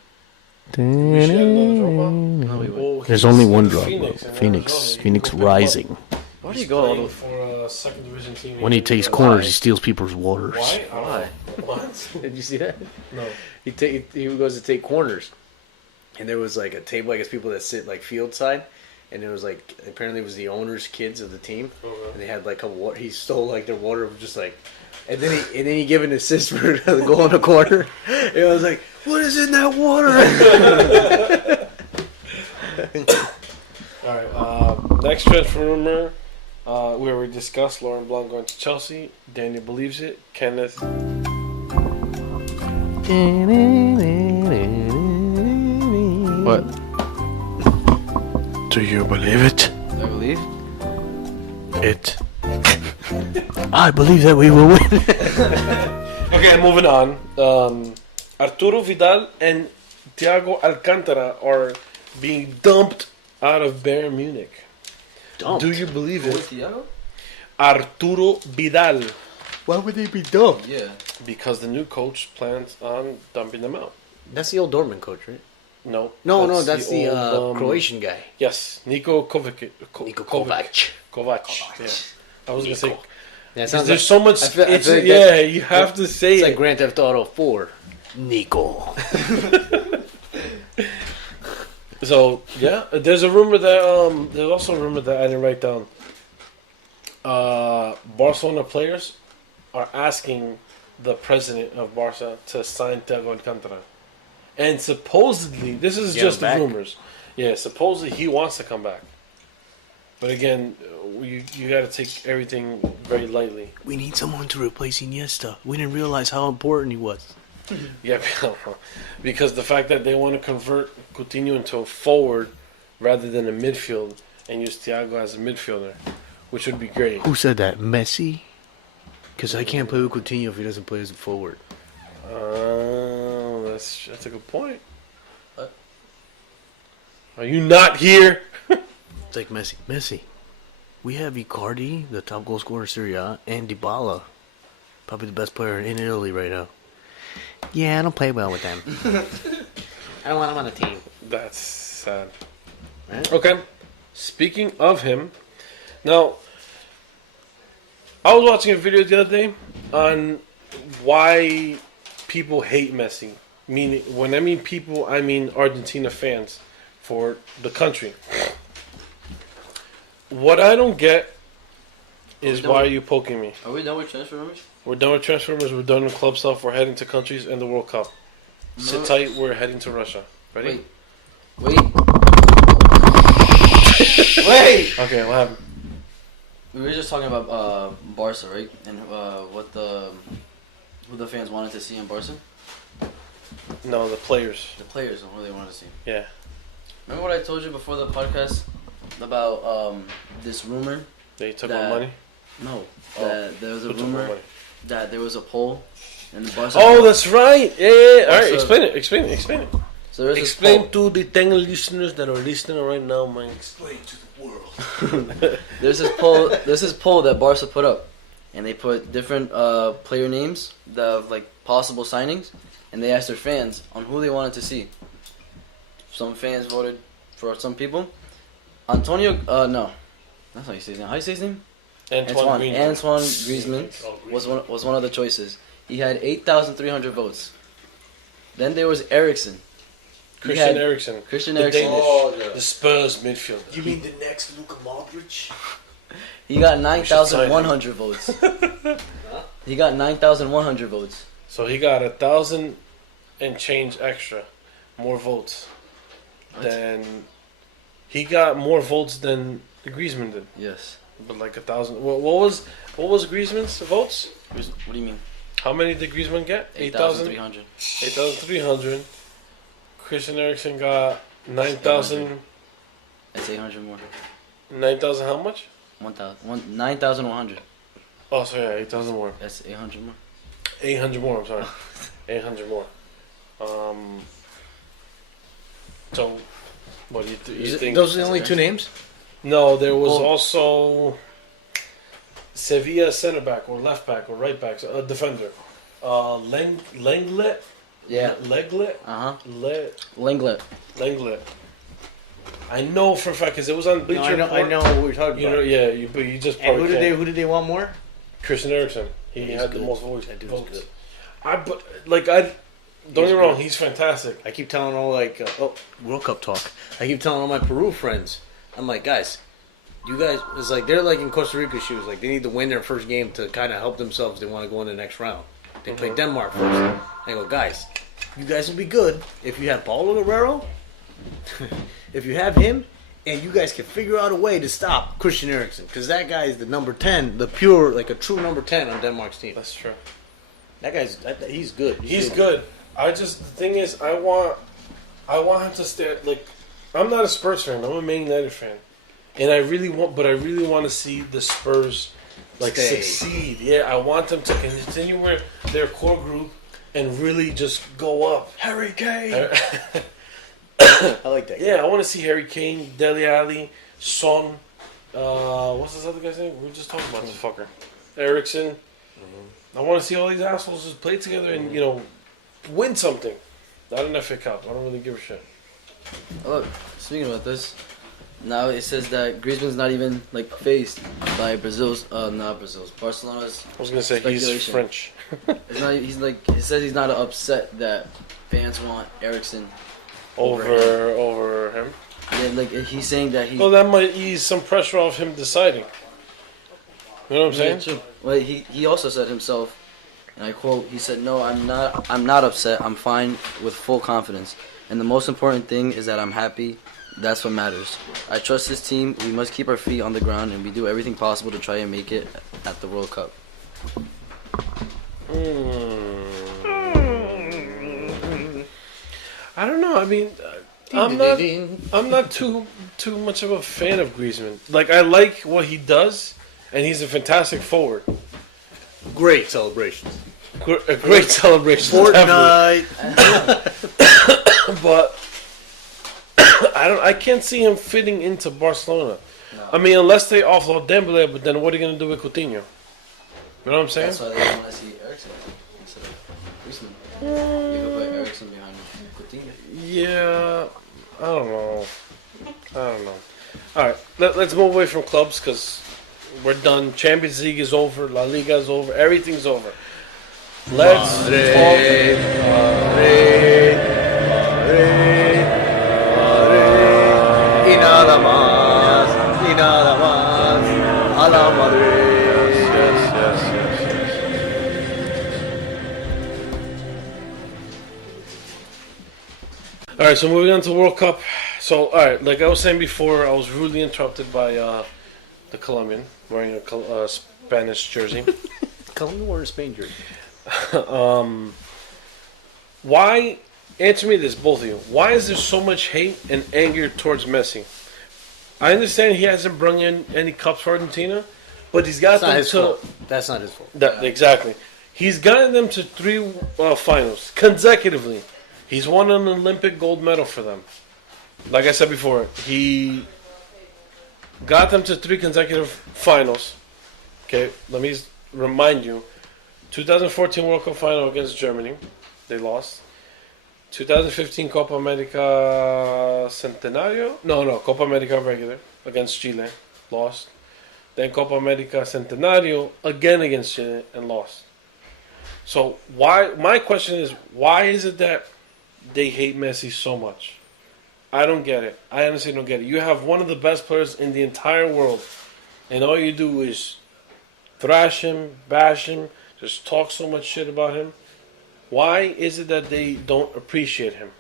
We should have another drop off. No, we went. Oh, There's he's only in one drop. Phoenix, in Phoenix Arizona. You can go pick him up. Rising. Why do He's you go all playing the for a second division team? When he takes corners, he steals people's waters. Why? I don't Why? know. What? Did you see that? No. He goes to take corners, and there was like a table. I guess people that sit like field side, and it was like apparently it was the owners' kids of the team, and they had like a water. He stole like their water, just like, and then he gave an assist for the goal in the corner. And I was like, "What is in that water?" All right. Next transfer rumor, where we discussed Laurent Blanc going to Chelsea. Daniel believes it. Kenneth. What? Do you believe it? I believe. It. I believe that we will win. Okay, moving on. Arturo Vidal and Thiago Alcantara are being dumped out of Bayern Munich. Dumped? Do you believe Who it? is Thiago? Arturo Vidal. Why would they be dumped? Yeah. Because the new coach plans on dumping them out. That's the old Dortmund coach, right? No. No, that's the old, Croatian guy. Yes, Niko Kovac. Niko Kovac. Kovac. Yeah. I was going to say. Yeah, it sounds There's so much. I feel like you have to say it's it. like Grand Theft Auto 4. Nico. So yeah, there's a rumor that there's also a rumor that I didn't write down. Barcelona players are asking the president of Barca to sign Thiago Alcantara, and supposedly this is Get just him back? rumors. Yeah, supposedly he wants to come back, but again, you got to take everything very lightly. We need someone to replace Iniesta. We didn't realize how important he was. Yeah, because the fact that they want to convert Coutinho into a forward rather than a midfield and use Thiago as a midfielder, which would be great. Who said that? Messi? Because I can't play with Coutinho if he doesn't play as a forward. That's a good point. Are you not here? It's like Messi. Messi. We have Icardi, the top goal scorer in Serie A, and Dybala. Probably the best player in Italy right now. Yeah, I don't play well with them. I don't want him on the team. That's sad. Right? Okay. Speaking of him, now, I was watching a video the other day on why people hate Messi. Meaning, when I mean people, I mean Argentina fans for the country. What I don't get is why are you poking me? Are we done with transfer rumors? We're done with transformers, we're done with club stuff, we're heading to countries and the World Cup. Sit tight, we're heading to Russia. Ready? Wait. Wait! Okay, what happened? We were just talking about Barca, right? And who the fans wanted to see in Barca? No, the players. The players and who they wanted to see. Yeah. Remember what I told you before the podcast about this rumor? They took That- my money? No. Oh, That there was a Who took my rumor money? that there was a poll in the Barca. Oh, that's right! Yeah. Alright, So- explain it. So there's this Explain poll. to the 10 listeners that are listening right now, man. Explain to the world. There's this poll that Barca put up, and they put different player names of like possible signings, and they asked their fans on who they wanted to see. Some fans voted for some people. Antonio, no, that's how you say his name. How do you say his name? Antoine Griezmann. Antoine Griezmann was one of the choices. He had 8,300 votes. Then there was Eriksen. Christian Eriksen. Christian The Eriksen. Danish. Oh, yeah. The Spurs midfielder. You mean the next Luka Modric? He got 9,100 votes. He got 9,100 votes. So he got 1,000 and change extra, more votes than he got more votes than Griezmann did. Yes. But like 1,000. What was Griezmann's votes? What do you mean? How many did Griezmann get? 8,300. 8,300. Christian Eriksen got 9,000. That's 800 more. 9,000 how much? 9,100. Oh, sorry, yeah, 8,000 more. That's 800 more. 800 more, I'm sorry. 800 more. So, what do you think? Those are the only two names? No, there was Well- also Sevilla center back or left back or right back, a defender. Lenglet? Yeah. Leglet? Uh huh. Lenglet. Lenglet. I know for a fact because it was on Bleacher No, I Report. know what we're talking You about. know, yeah, but you just And probably who did they want more? Christian Eriksen. He He's had good. the most votes. That dude's good. Don't get me wrong, he's fantastic. I keep telling all World Cup talk. I keep telling all my Peru friends. I'm like, guys, you guys. It's like they're like in Costa Rica's shoes. Like they need to win their first game to kind of help themselves. They want to go in the next round. They play Denmark first. I go, guys, you guys will be good if you have Paulo Guerrero. If you have him, and you guys can figure out a way to stop Christian Eriksen, because that guy is the number 10, the pure, like a true number 10 on Denmark's team. That's true. That guy's, he's good. He's good. The thing is, I want him to stay. Like, I'm not a Spurs fan. I'm a Man United fan, and I really want to see the Spurs succeed. Yeah, I want them to continue with their core group and really just go up. Harry Kane. I like that guy. Yeah, I want to see Harry Kane, Dele Alli, Son. What's this other guy's name? We were just talking about this fucker. Ericsson. I want to see all these assholes just play together and win something. Not an FA Cup. I don't really give a shit. Look, speaking about this, now it says that Griezmann's not even faced by Barcelona's. I was gonna say he's speculation. French. It's not. He says he's not upset that fans want Eriksen over him. Yeah, he's saying that he. Well, that might ease some pressure off him deciding. You know what I'm saying? Well, he also said himself, and I quote, he said, "No, I'm not upset. I'm fine with full confidence. And the most important thing is that I'm happy. That's what matters. I trust this team. We must keep our feet on the ground, and we do everything possible to try and make it at the World Cup." I don't know. I mean, I'm not too much of a fan of Griezmann. Like, I like what he does, and he's a fantastic forward. Great celebrations. A great celebration. Fortnite. But I can't see him fitting into Barcelona. No. I mean, unless they offload Dembele, but then what are you going to do with Coutinho? You know what I'm saying? That's why they want to see Eriksen instead of Griezmann. You could put Eriksen behind Coutinho. Yeah, I don't know. All right, let's move away from clubs because we're done. Champions League is over. La Liga is over. Everything's over. Let's talk. Y nada más, y nada más, a la Madrid. Yes. All right, so moving on to World Cup. So, all right, like I was saying before, I was rudely interrupted by the Colombian wearing a Spanish jersey. Colombian wore a Spain jersey. Why? Answer me this, both of you. Why is there so much hate and anger towards Messi? I understand he hasn't brought in any cups for Argentina, but he's got them to. That's not his fault. Exactly. He's gotten them to 3 finals consecutively. He's won an Olympic gold medal for them. Like I said before, he got them to 3 consecutive finals. Okay, let me remind you. 2014 World Cup final against Germany, they lost. 2015 Copa America Centenario? No, Copa America regular against Chile, lost. then Copa America Centenario again against Chile and lost. So why? My question is, why is it that they hate Messi so much? I don't get it. I honestly don't get it. You have one of the best players in the entire world, and all you do is thrash him, bash him, just talk so much shit about him. Why is it that they don't appreciate him?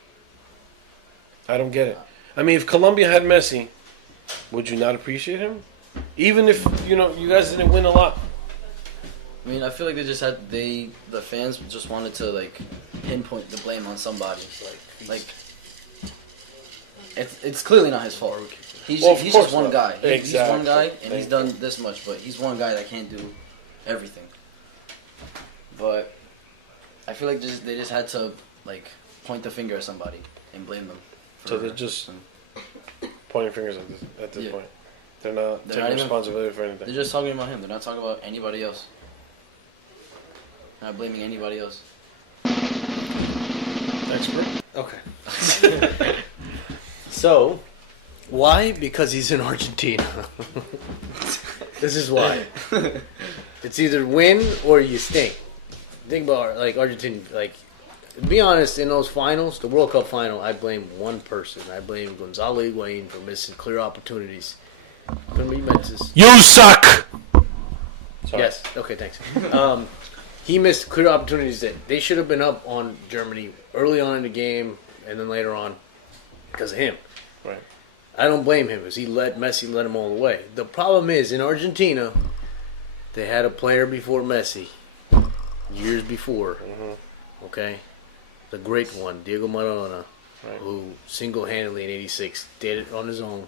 I don't get it. I mean, if Colombia had Messi, would you not appreciate him? Even if, you guys didn't win a lot. I mean, I feel like the fans just wanted to like pinpoint the blame on somebody. Like it's clearly not his fault. He's just one guy. He's one guy, and he's done this much, but he's one guy that can't do everything. But I feel like they just had to like point the finger at somebody and blame them. So they're just pointing fingers at this point. They're not taking responsibility for anything. They're just talking about him. They're not talking about anybody else. Not blaming anybody else. Expert? Okay. So, why? Because he's in Argentina. This is why. It's either win or you stink. Think about like Argentina. Like, to be honest, in those finals, the World Cup final, I blame one person. I blame Gonzalo Higuain for missing clear opportunities. Couldn't be Mentis. You suck! Sorry. Yes. Okay. Thanks. He missed clear opportunities that they should have been up on Germany early on in the game, and then later on because of him. Right. I don't blame him because Messi led him all the way. The problem is in Argentina, they had a player before Messi, years before. Mm-hmm. Okay, the great one, Diego Maradona, right, who single-handedly in '86 did it on his own.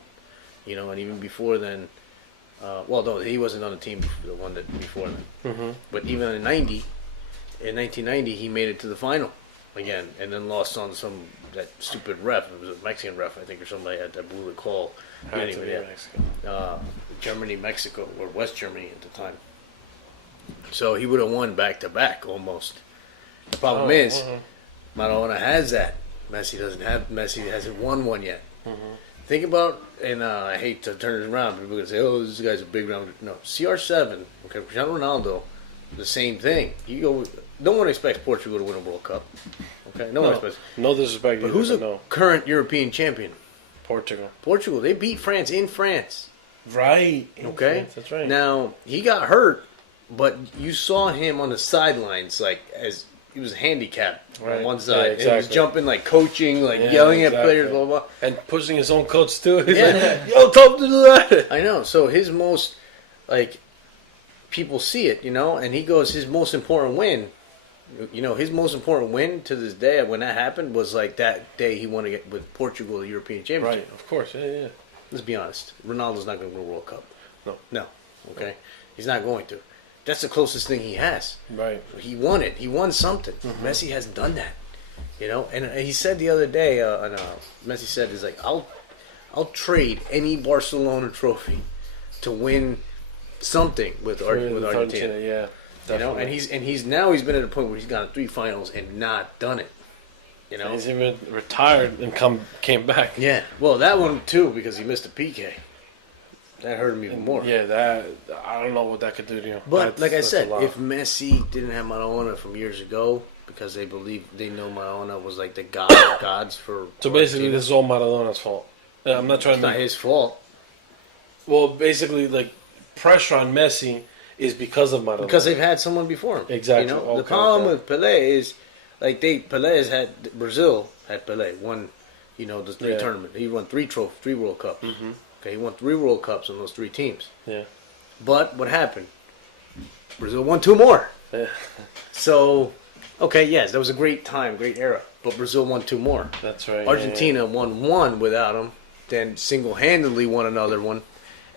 And even before then. No, he wasn't on the team, the one that before then. Mm-hmm. But even in 1990, he made it to the final again, and then lost on that stupid ref. It was a Mexican ref, I think, or somebody that blew the call. Anyway, Germany, Mexico, or West Germany at the time. So he would have won back to back almost. The problem is, Maradona has that. Messi hasn't won one yet. Mm-hmm. Think about, and I hate to turn it around. People can say, "Oh, this guy's a big round." No, CR7. Okay, Cristiano Ronaldo, the same thing. No one expects Portugal to win a World Cup. Okay, no one expects. No disrespect. But who's the current European champion? Portugal. They beat France in France. Right. Okay, France, that's right. Now he got hurt, but you saw him on the sidelines, like as. He was handicapped on one side. Yeah, exactly. And he was jumping, like coaching, yelling at players, blah, blah, blah. And pushing his own coach, too. He's like, yo, tell him to do that. I know. So his most, people see it, and he goes, his most important win, his most important win to this day, when that happened, was like that day he won with Portugal the European Championship. Right, of course, yeah. Let's be honest. Ronaldo's not going to win a World Cup. No. Okay? He's not going to. That's the closest thing he has. Right. He won it. He won something. Mm-hmm. Messi hasn't done that. And he said the other day, Messi said, "Is like I'll trade any Barcelona trophy to win something with Argentina." Yeah. Definitely. And he's been at a point where he's gone to 3 finals and not done it. He's even retired and came back. Yeah. Well, that one too because he missed a PK. That hurt him even more. Yeah, I don't know what that could do to you. But like I said, if Messi didn't have Maradona from years ago, because they know Maradona was like the god of gods for. So basically, this is all Maradona's fault. I'm not trying. It's not his fault. Well, basically, pressure on Messi is because of Maradona. Because they've had someone before him. Exactly. The problem with Pelé is, Brazil had Pelé won, the 3 tournament. He won 3 World Cups. Mm-hmm. Okay, he won 3 World Cups on those 3 teams. Yeah. But what happened? Brazil won 2 more. Yeah. So, okay, yes, that was a great time, great era. But Brazil won 2 more. That's right. Argentina won 1 without him, then single-handedly won another one,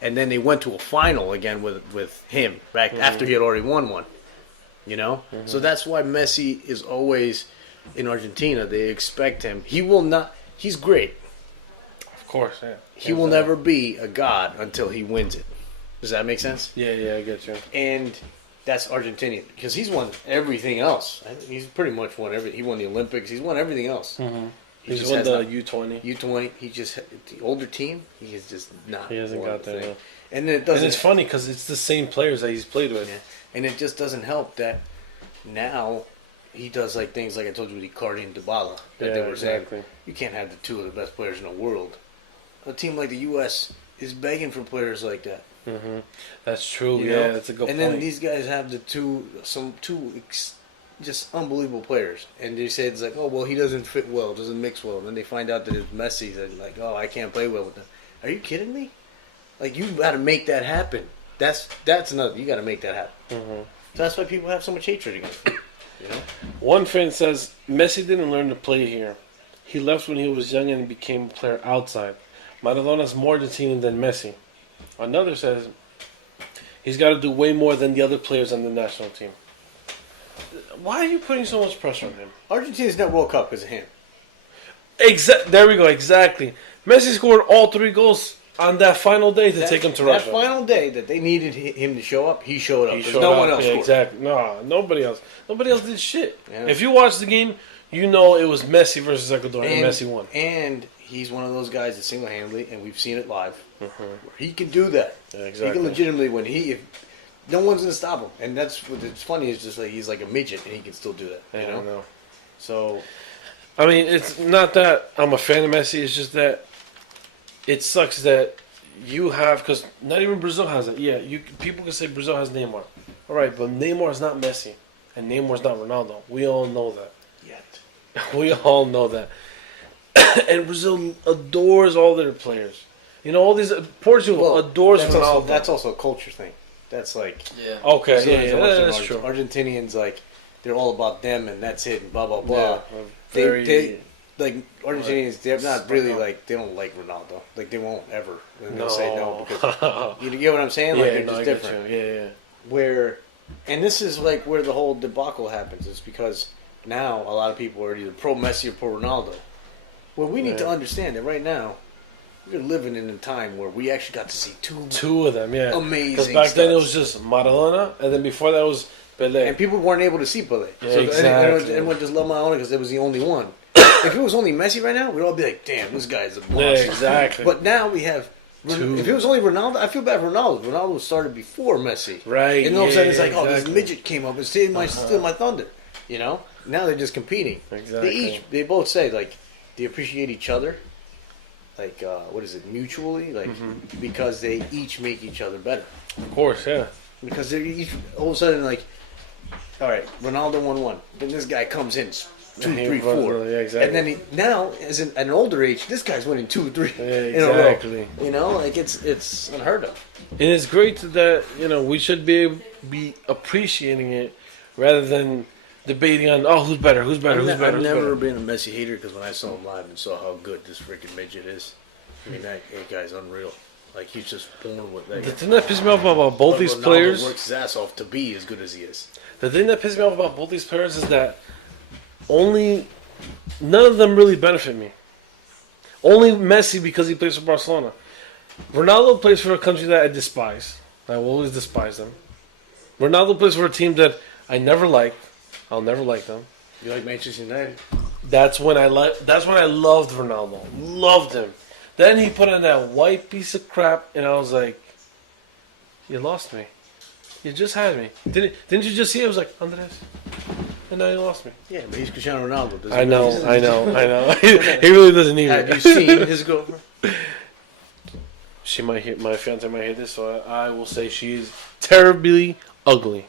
and then they went to a final again with him back after he had already won 1. Mm-hmm. So that's why Messi is always in Argentina. They expect him. He will not. He's great. Of course, yeah. He will never be a god until he wins it. Does that make sense? Yeah, I get you. And that's Argentinian because he's won everything else. He's pretty much won everything. He won the Olympics. He's won everything else. Mm-hmm. He's just won has the not- U20. U20. He just the older team. He is just not. He hasn't won got the there. thing. No. And it And doesn't. it's funny because it's the same players that he's played with. Yeah. And it just doesn't help that now he does like things like I told you with Icardi and Dybala that they were exactly. saying. You can't have the two of the best players in the world. A team like the U.S. is begging for players like that. Mm-hmm. That's true. You Yeah, know? that's a good and point. then these guys have just unbelievable players, and they say it's like, oh well, he doesn't fit well, doesn't mix well. And then they find out that it's Messi. That like, oh, I can't play well with them. Are you kidding me? Like you got to make that happen. That's another. You got to make that happen. Mm-hmm. So that's why people have so much hatred against him. You know. One fan says Messi didn't learn to play here. He left when he was young and became a player outside. Maradona's more Argentinian than Messi. Another says he's got to do way more than the other players on the national team. Why are you putting so much pressure on him? Argentina's not World Cup because of him. There we go. Exactly. Messi scored all 3 goals on that final day to take him to that Russia. final day that they needed him to show up, he showed up. He 'cause showed no up. one else Yeah, scored. exactly. No, nobody else. Nobody else did shit. Yeah. If you watch the game, you know it was Messi versus Ecuador, and Messi won. And he's one of those guys that single-handedly, and we've seen it live, where he can do that. Yeah, He exactly. can legitimately if no one's gonna stop him. And that's what's funny is just like he's like a midget, and he can still do that. Yeah, You I know. So I mean, it's not that I'm a fan of Messi. It's just that it sucks that you have, because not even Brazil has it. Yeah, people can say Brazil has Neymar. All right, but Neymar is not Messi, and Neymar is not Ronaldo. We all know that. yet, We all know that. And Brazil adores all their players. You know, all these Portugal adores Ronaldo. that's also a culture thing. That's like Yeah. Okay, Brazilians yeah, are much that's more- true. Argentinians like they're all about them, and that's it, and blah blah blah. Yeah, very. They like Argentinians. They're not really like they don't like Ronaldo. Like they won't ever. They'll say no because you get what I'm saying. Like yeah, they're no, just I get different. you. Yeah. Where, and this is like where the whole debacle happens. It's because now a lot of people are either pro Messi or pro Ronaldo. Well, we need to Yeah. understand that right now we're living in a time where we actually got to see Two of them, yeah. Amazing Because back then it was studs. just Maradona, and then before that was Pelé. and people weren't able to see Pelé. Yeah, So exactly. everyone just loved Maradona because it was the only one. If it was only Messi right now, we'd all be like, "Damn, this guy's a monster." Yeah, exactly. But now we have. Two. If it was only Ronaldo, I feel bad for Ronaldo. Ronaldo started before Messi, Right, And all of a sudden it's yeah, like, oh, this exactly. midget came up and steal my thunder. You know, now they're just competing. Exactly. They both say like they appreciate each other. Like what is it? Mutually, like because they each make each other better. Of course, yeah. Because they're each all of a sudden like, all right, Ronaldo won one. Then this guy comes in 2, Yeah, he 3, runs 4, the- yeah, exactly. and then now as at an older age, this guy's winning 2, 3 Yeah, in a row. exactly. You know, like it's unheard of. And it's great that, we should be appreciating it rather than debating on, who's better, who's better, who's better. I've who's never better. been a Messi hater because when I saw him live and saw how good this freaking midget is, I mean that guy's unreal. Like he's just born with that. The thing that pissed me off about both these Ronaldo players, works his ass off to be as good as he is. the thing that pissed me off about both these players is that none of them really benefit me. Only Messi because he plays for Barcelona. Ronaldo plays for a country that I despise. I will always despise them. Ronaldo plays for a team that I never liked. I'll never like them. You like Manchester United? That's when I loved Ronaldo. Loved him. Then he put in that white piece of crap, and I was like, "You lost me. You just had me. Didn't you just see?" I was like, "Andres," and now you lost me. Yeah, but he's Cristiano Ronaldo. Doesn't I know. he? He really doesn't need Have it. you seen his girlfriend? She might hear, my fiance might hear this, so I will say she is terribly ugly.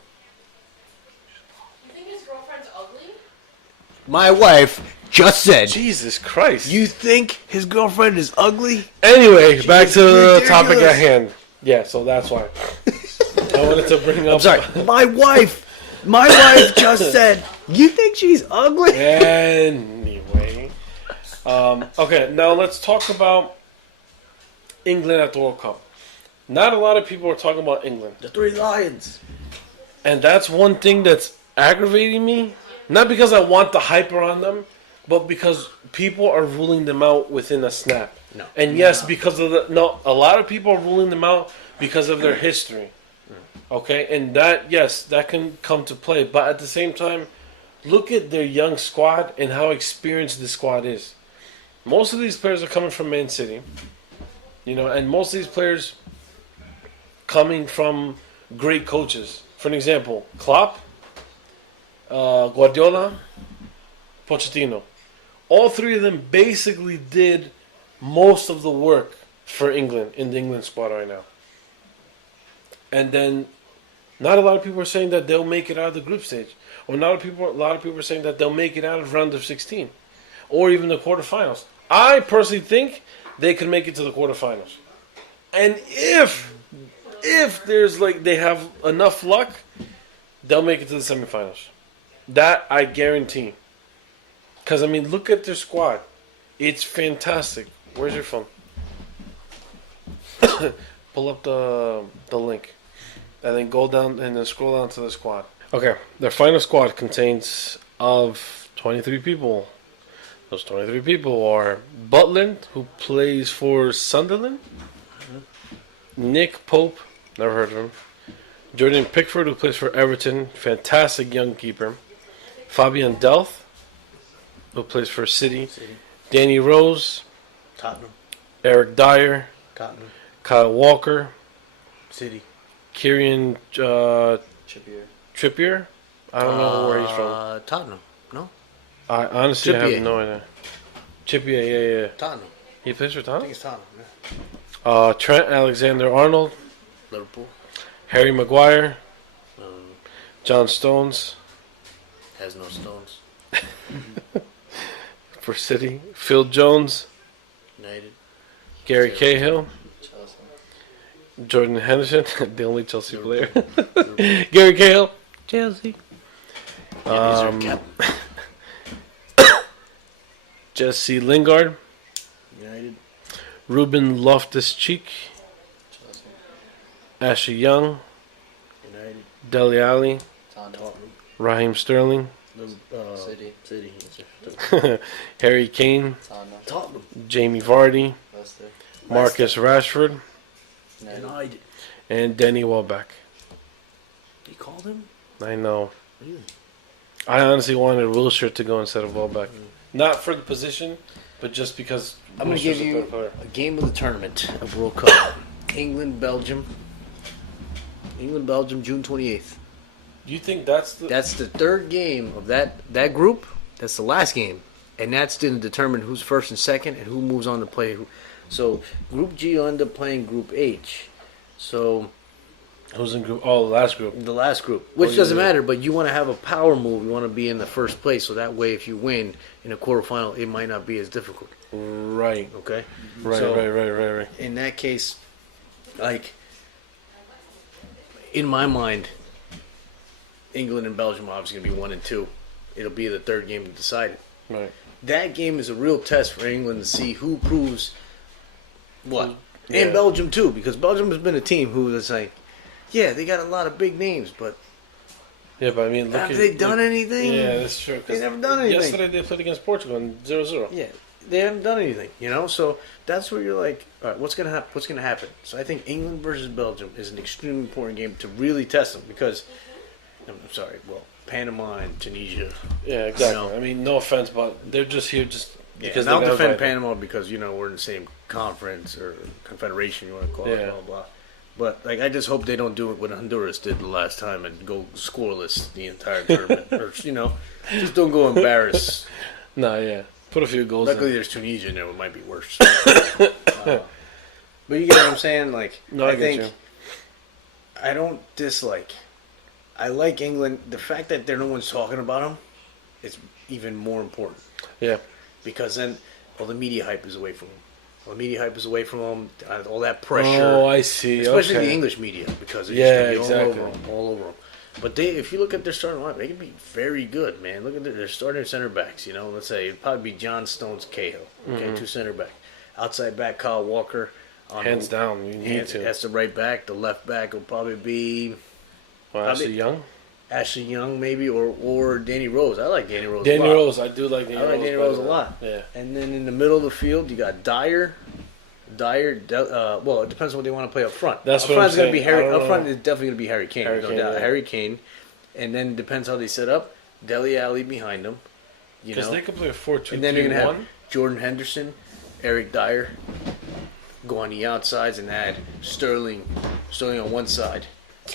You think his girlfriend's ugly? My wife just said. Jesus Christ. You think his girlfriend is ugly? Anyway, back is to the topic ridiculous. at hand. Yeah, so that's why. I wanted to bring up. I'm sorry. My wife just said. You think she's ugly? Anyway. Okay, now let's talk about England at the World Cup. Not a lot of people are talking about England. The 3 Lions. And that's one thing that's aggravating me. Not because I want the hype around them, but because people are ruling them out within a snap. No. And yes, because of a lot of people are ruling them out because of their history. Okay? And that can come to play. But at the same time, look at their young squad and how experienced the squad is. most of these players are coming from Man City. And most of these players coming from great coaches. For an example, Klopp, Guardiola, Pochettino. All three of them basically did most of the work for England in the England squad right now. And then, not a lot of people are saying that they'll make it out of the group stage, or a lot of people are saying that they'll make it out of round of 16, or even the quarterfinals. I personally think they could make it to the quarterfinals, and if there's they have enough luck, they'll make it to the semifinals. That I guarantee. Because look at their squad; it's fantastic. Where's your phone? Pull up the link. And then go down and then scroll down to the squad. Okay, their final squad contains of 23 people. Those 23 people are Butland, who plays for Sunderland. Nick Pope, never heard of him. Jordan Pickford, who plays for Everton, fantastic young keeper. Fabian Delph, who plays for City. Danny Rose, Tottenham. Eric Dyer, Tottenham. Kyle Walker, City. Kieran Trippier. I don't know where he's from. Tottenham. No? I honestly have no idea. Trippier, yeah. Tottenham. He plays for I Tottenham? think it's Tottenham, yeah. Trent Alexander-Arnold. Liverpool. Harry Maguire. John Stones. Has no stones. For City. Phil Jones. United. Gary Cahill. Chelsea. Jordan Henderson. The only Chelsea player. Gary Cahill. Chelsea. Yeah, these are captain. Jesse Lingard. United. Ruben Loftus-Cheek. Chelsea. Ashley Young. United. Dele Ali. Tottenham. Raheem Sterling. City. City. Yes, Harry Kane. Tottenham. Tottenham. Jamie Vardy. Leicester. Marcus Rashford. United. And Danny Welbeck. He called him? I know. Really? I honestly wanted Wilshere to go instead of Welbeck. Not for the position, but just because I'm going to Wilshere's give a you third player. a game of the tournament of World Cup. England, Belgium. England, Belgium, June 28th. You think that's the... That's the third game of that group. That's the last game. And that's going to determine who's first and second and who moves on to play who. So, Group G will end up playing Group H. So, Who's in group? Oh, the last group. the last group. Which yeah, doesn't yeah. matter, but you want to have a power move. You want to be in the first place. So that way, if you win in a quarterfinal, it might not be as difficult. Right. Okay? Right, So, right. in that case, in my mind, England and Belgium are obviously going to be 1 and 2. It'll be the third game to decide it. Right. That game is a real test for England to see who proves what. Yeah. And Belgium, too, because Belgium has been a team who is yeah, they got a lot of big names, but Yeah, but look have they done anything? Yeah, that's true. 'Cause They never done anything. Yesterday they played against Portugal in 0-0. Yeah, they haven't done anything, So that's where you're like, all right, what's gonna happen? What's gonna happen? So I think England versus Belgium is an extremely important game to really test them because, Panama and Tunisia. Yeah, exactly. No. No offense, but they're just here because and I'll they got defend invited. Panama because we're in the same conference or confederation, you want to call it, Yeah. blah blah. But I just hope they don't do it what Honduras did the last time and go scoreless the entire tournament, or just don't go embarrass. Nah, yeah. Put a few goals Luckily, in. there's Tunisia in there, it might be worse. But you get what I'm saying? No, I get you. I don't dislike. I like England. The fact that no one's talking about them is even more important. Yeah. Because then all the media hype is away from them. All the media hype is away from them. All that pressure. Oh, I see. Especially okay. the English media because it's Yeah, just gonna be exactly. all over them. But if you look at their starting lineup, they can be very good, man. Look at their starting center backs. Let's say it'd probably be John Stones, Cahill. Okay, 2 center back. Outside back, Kyle Walker. Hands down, you need to. That's the right back. The left back will probably be Ashley Young? Ashley Young, maybe, or Danny Rose. I like Danny Rose. Danny a lot. Rose, I do like Danny Rose. I like Danny Rose a lot. Yeah. And then in the middle of the field, you got Dyer. Well, it depends on what they want to play up front. That's up what front's I'm gonna be saying. Harry. I don't Up front know. is definitely going to be Harry Kane. Harry No Kane, doubt, yeah. Harry Kane. And then depends how they set up. Dele Alli behind them. Because they could play a 4-2-3-1. And then you're gonna have Jordan Henderson, Eric Dyer go on the outsides and add Sterling on one side.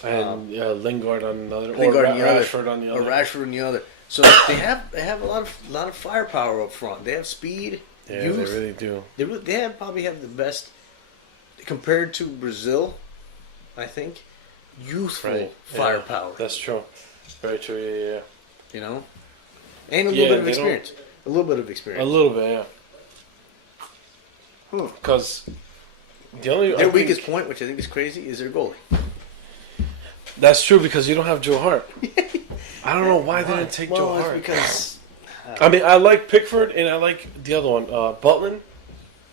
And Lingard on another. Lingard on the other. Rashford on the Or other. Rashford on the other. So they have a lot of firepower up front. They have speed, Yeah, youth. they really do. They probably have the best compared to Brazil. I think youthful firepower. Yeah, that's true. Very true. Yeah. You know, and a little bit of experience. A little bit of experience. A little bit, yeah. Because their weakest point, which I think is crazy, is their goalie. That's true because you don't have Joe Hart. I don't know why they didn't take Joe Hart. Because I mean, I like Pickford and I like the other one, Butland.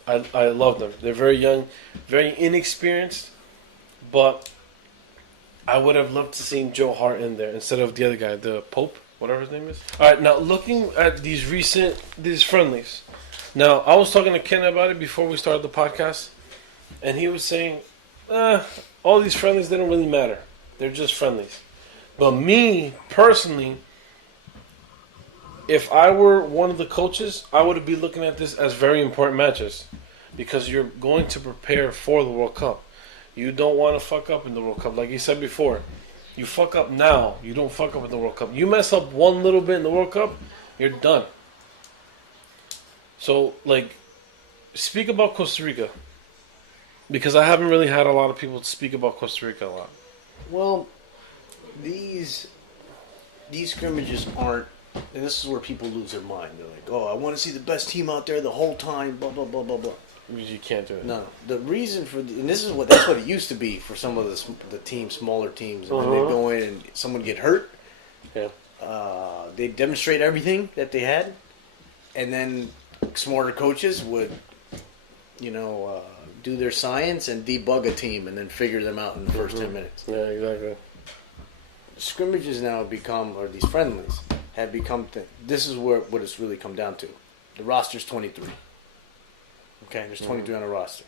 I love them. They're very young, very inexperienced, but I would have loved to see Joe Hart in there instead of the other guy, the Pope, whatever his name is. All right, now looking at these friendlies. Now, I was talking to Ken about it before we started the podcast, and he was saying, all these friendlies, they don't really matter. They're just friendlies. But me, personally, if I were one of the coaches, I would be looking at this as very important matches because you're going to prepare for the World Cup. You don't want to fuck up in the World Cup. Like you said before, you fuck up now. You don't fuck up in the World Cup. You mess up one little bit in the World Cup, you're done. So, like, speak about Costa Rica. Because I haven't really had a lot of people speak about Costa Rica a lot. well, these scrimmages aren't. And this is where people lose their mind. They're like, "Oh, I want to see the best team out there the whole time." Blah blah blah blah blah. You can't do it. No, the reason for and that's what it used to be for some of the teams, smaller teams, and when they go in and someone get hurt, Yeah. they demonstrate everything that they had, and then smarter coaches would, do their science and debug a team and then figure them out in the first 10 minutes. Yeah, exactly. Scrimmages now have become, or these friendlies have become. This is what it's really come down to. The roster's 23. Okay, there's 23 on the roster.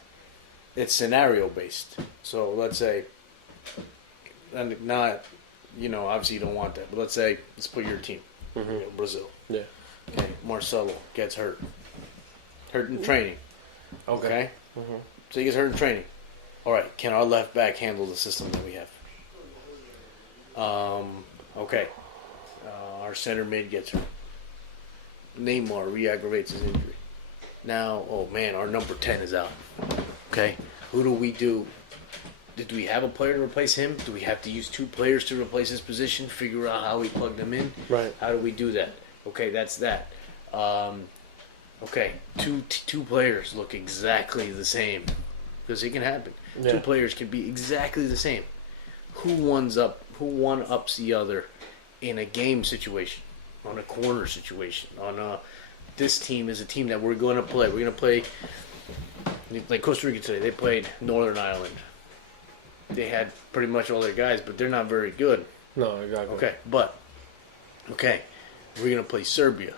It's scenario based. So let's say, and not, obviously you don't want that, but let's put your team, Brazil. Yeah. Okay, Marcelo gets hurt in training. Okay, so he gets hurt in training. All right, can our left back handle the system that we have? Okay, our center mid gets hurt. Neymar re-aggravates his injury. Now, oh man, our number 10 is out. Okay, who do we do? Do we have a player to replace him? Do we have to use two players to replace his position? Figure out how we plug them in? Right. How do we do that? Okay, that's that. Okay, two players look exactly the same. Because it can happen. Yeah. Two players can be exactly the same. Who one-ups the other in a game situation, on a corner situation, this team is a team that we're going to play. We're going to play, like Costa Rica today. They played Northern Ireland. They had pretty much all their guys, but they're not very good. No, exactly. Okay, we're going to play Serbia.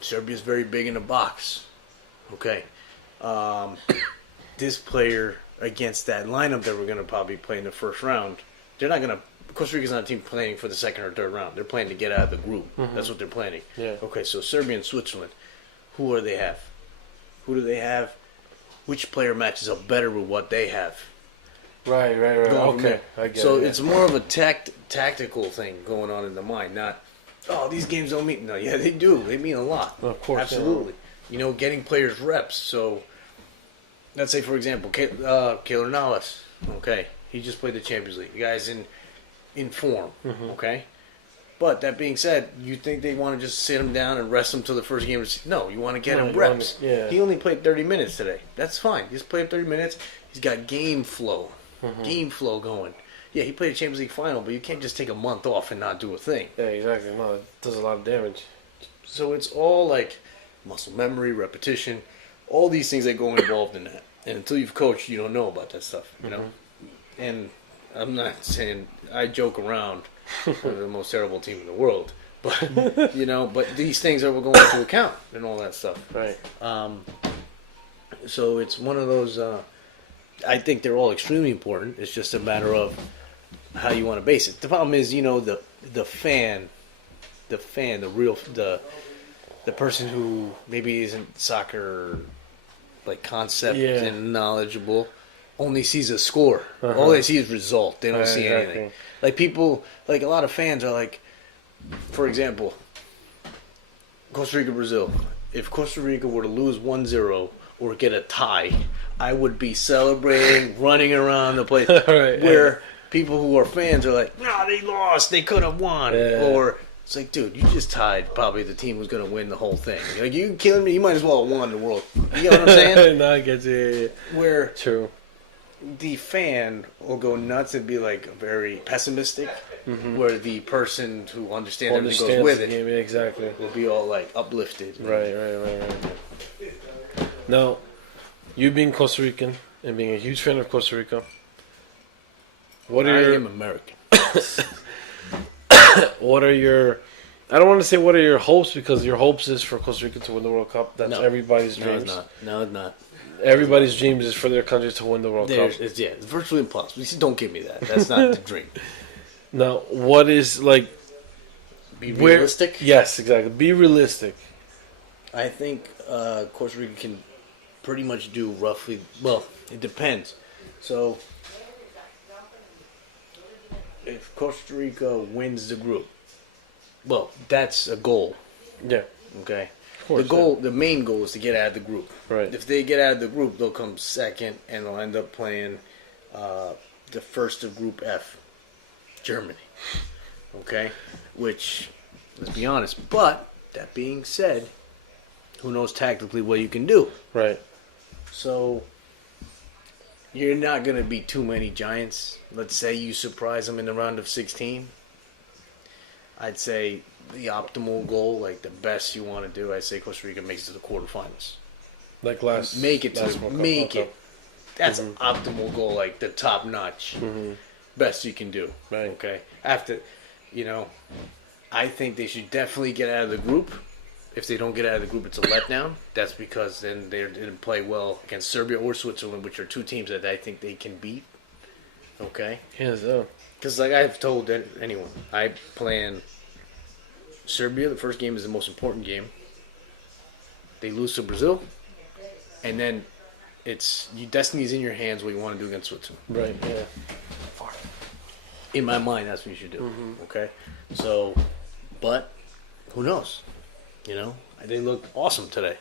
Serbia's very big in the box. Okay. This player against that lineup that we're going to probably play in the first round, they're not going to. Costa Rica's not a team playing for the second or third round. They're playing to get out of the group. That's what they're planning. Yeah. Okay, so Serbia and Switzerland, who do they have? Who do they have? Which player matches up better with what they have? Right. Okay, I get it. So it's more of a tactical thing going on in the mind, not, these games don't mean. No, yeah, they do. They mean a lot. Of course. Absolutely. Getting players reps. So, let's say, for example, Keylor Navas. Okay, he just played the Champions League. The guy's in form. Okay, but that being said, you think they want to just sit him down and rest him till the first game? No, you want to get him reps. He only played 30 minutes today. That's fine. Just play him 30 minutes. He's got game flow. Game flow going. Yeah, he played a Champions League final, but you can't just take a month off and not do a thing. Yeah, exactly. No, it does a lot of damage. So it's all like muscle memory, repetition, all these things that go involved in that. And until you've coached, you don't know about that stuff, And I'm not saying I joke around we're the most terrible team in the world, but but these things are going into account and all that stuff. Right. So it's one of those. I think they're all extremely important. It's just a matter of how you want to base it. The problem is, the fan, the the person who maybe isn't soccer like concept Yeah. and knowledgeable only sees a score. Uh-huh. All they see is result. They don't Right, see exactly. anything. Like people, like a lot of fans are like, for example, Costa Rica, Brazil. If Costa Rica were to lose 1-0 or get a tie, I would be celebrating, running around the place. Right, where people who are fans are like, no, they lost. They could have won. Yeah. Or it's like, dude, you just tied. Probably the team was going to win the whole thing. Like, you killing me. You might as well have won the world. You know what I'm saying? No, I get you. Where True. the fan will go nuts and be like very pessimistic, where the person who understands everything goes with the it game, yeah, exactly. will be all like uplifted. Right. Now, you being Costa Rican and being a huge fan of Costa Rica, what are I your am American. what are your I don't want to say what are your hopes because your hopes is for Costa Rica to win the World Cup. That's No. everybody's No, dreams. it's not. No, it's not. Everybody's dreams is for their country to win the World Cup. It's virtually impossible. You see, don't give me that. That's not the dream. Now, what is like Be where- realistic. Yes, exactly. Be realistic. I think Costa Rica can pretty much do roughly. Well, it depends. So, if Costa Rica wins the group, well, that's a goal. Yeah, Okay. of course. The goal, the main goal, is to get out of the group. Right. If they get out of the group, they'll come second, and they'll end up playing the first of Group F, Germany. Okay, which, let's be honest. But that being said, who knows tactically what you can do? Right. So you're not going to beat too many giants. Let's say you surprise them in the round of 16. I'd say the optimal goal, like the best you want to do, I'd say Costa Rica makes it to the quarterfinals. Like last. Make it to last the, World Cup. make Okay. it. That's an optimal goal, like the top notch, best you can do. Right. Okay. After, I think they should definitely get out of the group. If they don't get out of the group, it's a letdown. That's because then they didn't play well against Serbia or Switzerland, which are two teams that I think they can beat. Okay. Yeah, so. Because like I've told anyone, I plan Serbia. The first game is the most important game. They lose to Brazil, and then destiny's in your hands. What you want to do against Switzerland? Right. Yeah. In my mind, that's what you should do. Okay. So, but who knows? They looked awesome today.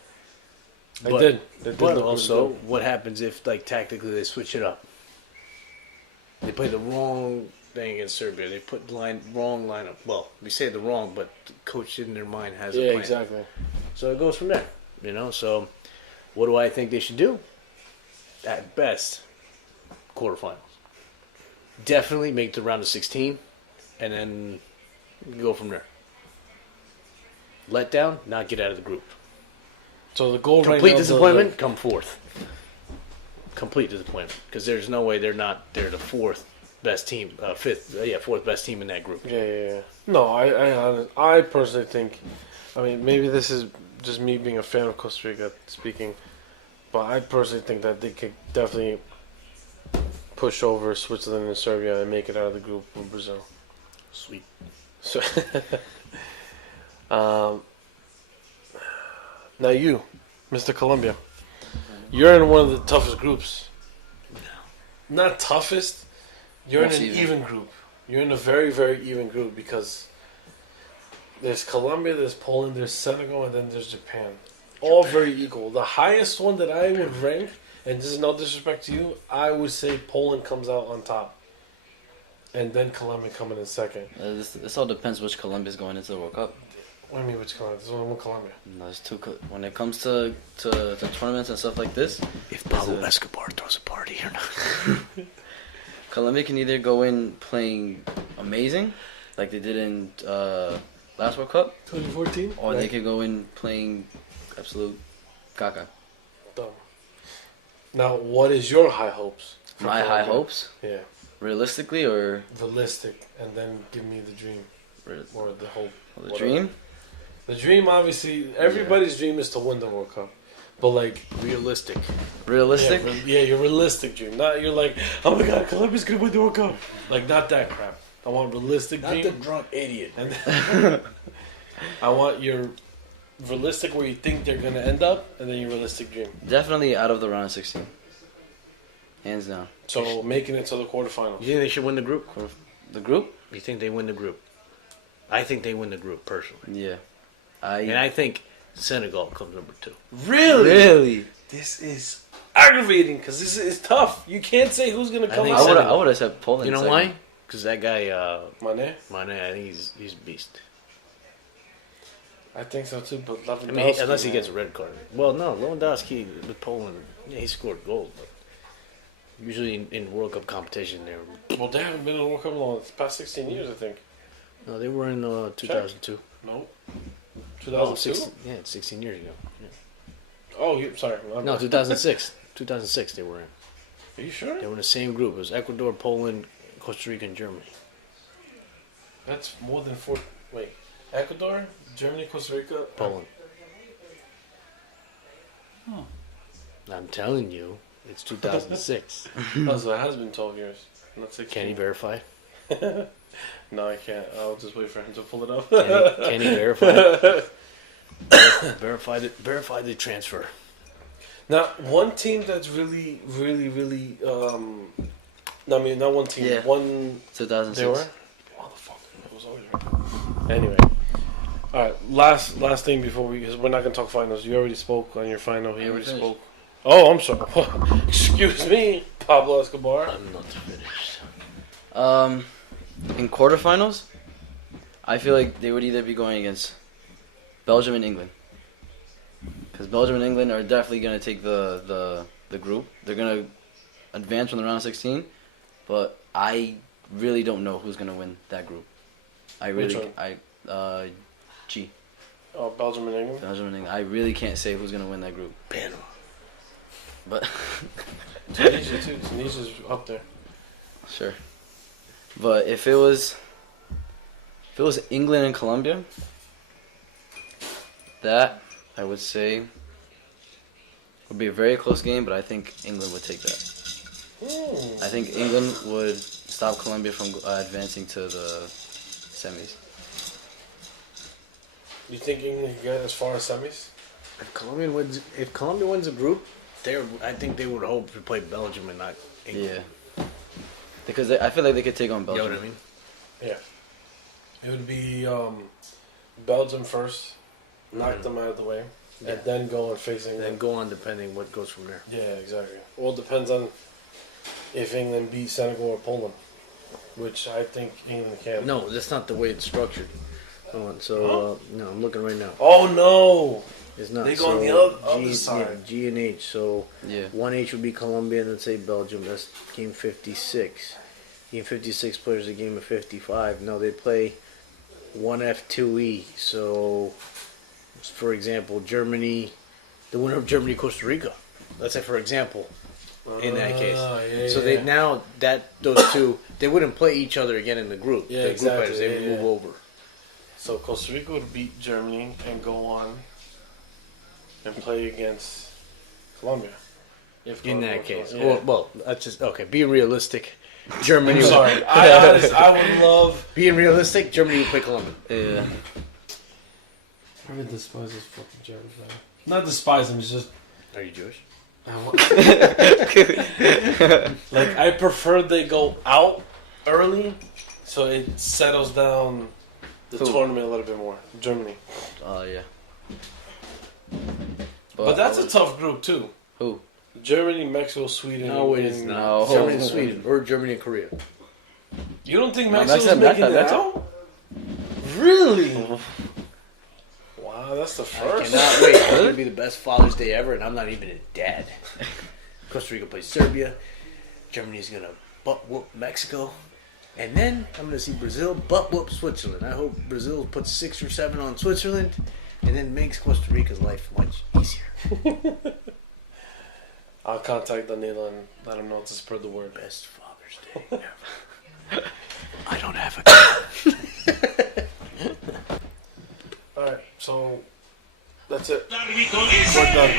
They did. They did But look also, good. what happens if, like, tactically they switch it up? They play the wrong thing against Serbia. They put wrong lineup. Well, we say the wrong, but the coach in their mind has a Yeah, plan. exactly. So it goes from there. So what do I think they should do? At best, quarterfinals. Definitely make the round of 16, and then go from there. Let down, not get out of the group. So the goal right Complete now is disappointment, come fourth. Complete disappointment, because there's no way they're the fourth best team, fourth best team in that group. Yeah. No, I personally think. I mean, maybe this is just me being a fan of Costa Rica speaking, but I personally think that they could definitely push over Switzerland and Serbia and make it out of the group with Brazil. Sweet. So, now you, Mr. Colombia, you're in one of the toughest groups. Not toughest. You're Most in an even. even group. You're in a very, very even group because there's Colombia, there's Poland, there's Senegal, and then there's Japan. All very equal. The highest one that I would rank, and this is no disrespect to you, I would say Poland comes out on top. And then Colombia coming in second. This all depends which Colombia's going into the World Cup. What do you mean which Colombia? There's only one Colombia. No, there's two. When it comes to tournaments and stuff like this, If Pablo Escobar throws a party or not. Colombia can either go in playing amazing, like they did in last World Cup, 2014? or they could go in playing absolute caca. Dumb. Now, what is your high hopes? for My high Colombia? hopes, Yeah. realistically, or Realistic, and then give me the dream or the hope. the whatever. dream. The dream, obviously, everybody's dream is to win the World Cup. But like, Realistic. Realistic. your realistic dream. Not you're like, oh my god, Colombia's gonna win the World Cup. Like, not that crap. I want realistic Not dream. the drunk idiot. And then I want your realistic where you think they're gonna end up, and then your realistic dream. Definitely out of the round of 16. Hands down. So making it to the quarterfinals. You think they should win the group? The group? You think they win the group? I think they win the group personally, Yeah. and I think Senegal comes number 2. Really? This is aggravating because this is tough. You can't say who's gonna come think out. so. I would have said Poland. You know second. why? Because that guy, Mane? Mane, I think he's a beast. I think so too, but Lewandowski, I mean, unless he man. gets a red card. Well, no, Lewandowski with Poland, yeah, he scored goals, but usually in World Cup competition, Well, they haven't been in the World Cup in the past 16 years, I think. no, they were in 2002. No. Oh, 2002? 16, yeah, 16 years ago. Yeah. Oh, sorry. No, 2006. 2006 they were in. Are you sure? They were in the same group. It was Ecuador, Poland, Costa Rica, and Germany. That's more than 4. Wait. Ecuador, Germany, Costa Rica, Poland. I'm telling you, it's 2006. Oh, so it has been 12 years. Not 16. Can he verify? No, I can't. I'll just wait for him to pull it up. Can he verify? Verify the transfer. Now, one team that's really, really, really. I mean, not one team. Yeah. One. 2006. They were. Motherfucker, it was over. Anyway, all right. Last thing before because we're not gonna talk finals. You already spoke on your final. He already finished. spoke. Oh, I'm sorry. Excuse me, Pablo Escobar. I'm not finished. In quarterfinals, I feel like they would either be going against Belgium and England. Because Belgium and England are definitely going to take the group. They're going to advance from the round of 16. But I really don't know who's going to win that group. Which one? G. Oh, Belgium and England. Belgium and England. I really can't say who's going to win that group. Panama. But Tunisia too. Tunisia's up there. sure. But if it was England and Colombia, that I would say would be a very close game, but I think England would take that. I think England would stop Colombia from advancing to the semis. You think England can get as far as semis? If Colombia wins a group, I think they would hope to play Belgium and not England. Yeah. Because I feel like they could take on You Belgium. know what I mean? Yeah. It would be Belgium first, knock them out of the way, and then go and face And England. then go on depending what goes from there. Yeah, exactly. Well, it depends on if England beat Senegal or Poland, which I think England can. No, that's not the way it's structured. Hold on, so no, I'm looking right now. Oh no! It's not. They go on So the other side. Yeah, G and H. So Yeah. 1H would be Colombia, and then say Belgium. That's game 56. Game 56 players a game of 55. No, they play 1F 2E. So, for example, Germany, the winner of Germany Costa Rica. Let's say, for example, in that case. Yeah, So yeah. they now that those two they wouldn't play each other again in the group. Yeah, the exactly, group fighters, they would yeah, move yeah. over. So Costa Rica would beat Germany and go on and play against Colombia. If In Colombia that was case, on. well, that's just okay. Being realistic, Germany. I'm sorry. I would love. Being realistic, Germany would play Colombia. Yeah. I would despise this fucking German guy. Not despise him, it's just Are you Jewish? like I prefer they go out early, so it settles down the Who? tournament a little bit more. Germany, Yeah. but that's I a would- tough group too. Who? Germany, Mexico, Sweden. No, it and- is No. not. Germany and Sweden, or Germany and Korea. You don't think No, Mexico's Mexico- making it Mexico- out? Really? Wow, that's the I first. cannot wait. It's going to be the best Father's Day ever, and I'm not even a dad. Costa Rica plays Serbia. Germany's going to butt whoop Mexico. And then I'm going to see Brazil butt whoop Switzerland. I hope Brazil puts 6 or 7 on Switzerland and then makes Costa Rica's life much easier. I'll contact Danilo and let him know to spread the word. Best Father's Day ever. I don't have a kid. Alright, so that's it. Árbitro We're dice done.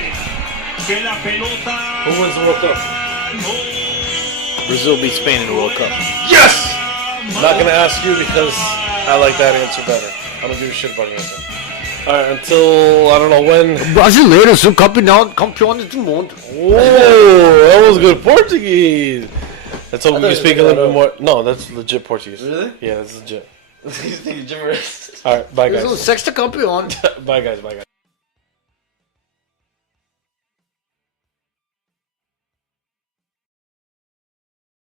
que la pelota Who wins the World Cup? Brazil beat Spain in the World Cup. Yes! I'm not gonna ask you because I like that answer better. I don't give a shit about your answer. Alright, until I don't know when. Brasileiros são campeões do mundo. Whoa, that was good Portuguese. Let's hope we can speak a little bit more. No, that's legit Portuguese. Really? Yeah, that's legit. Gibberish. Alright, bye guys. Sexta campeão. Bye guys.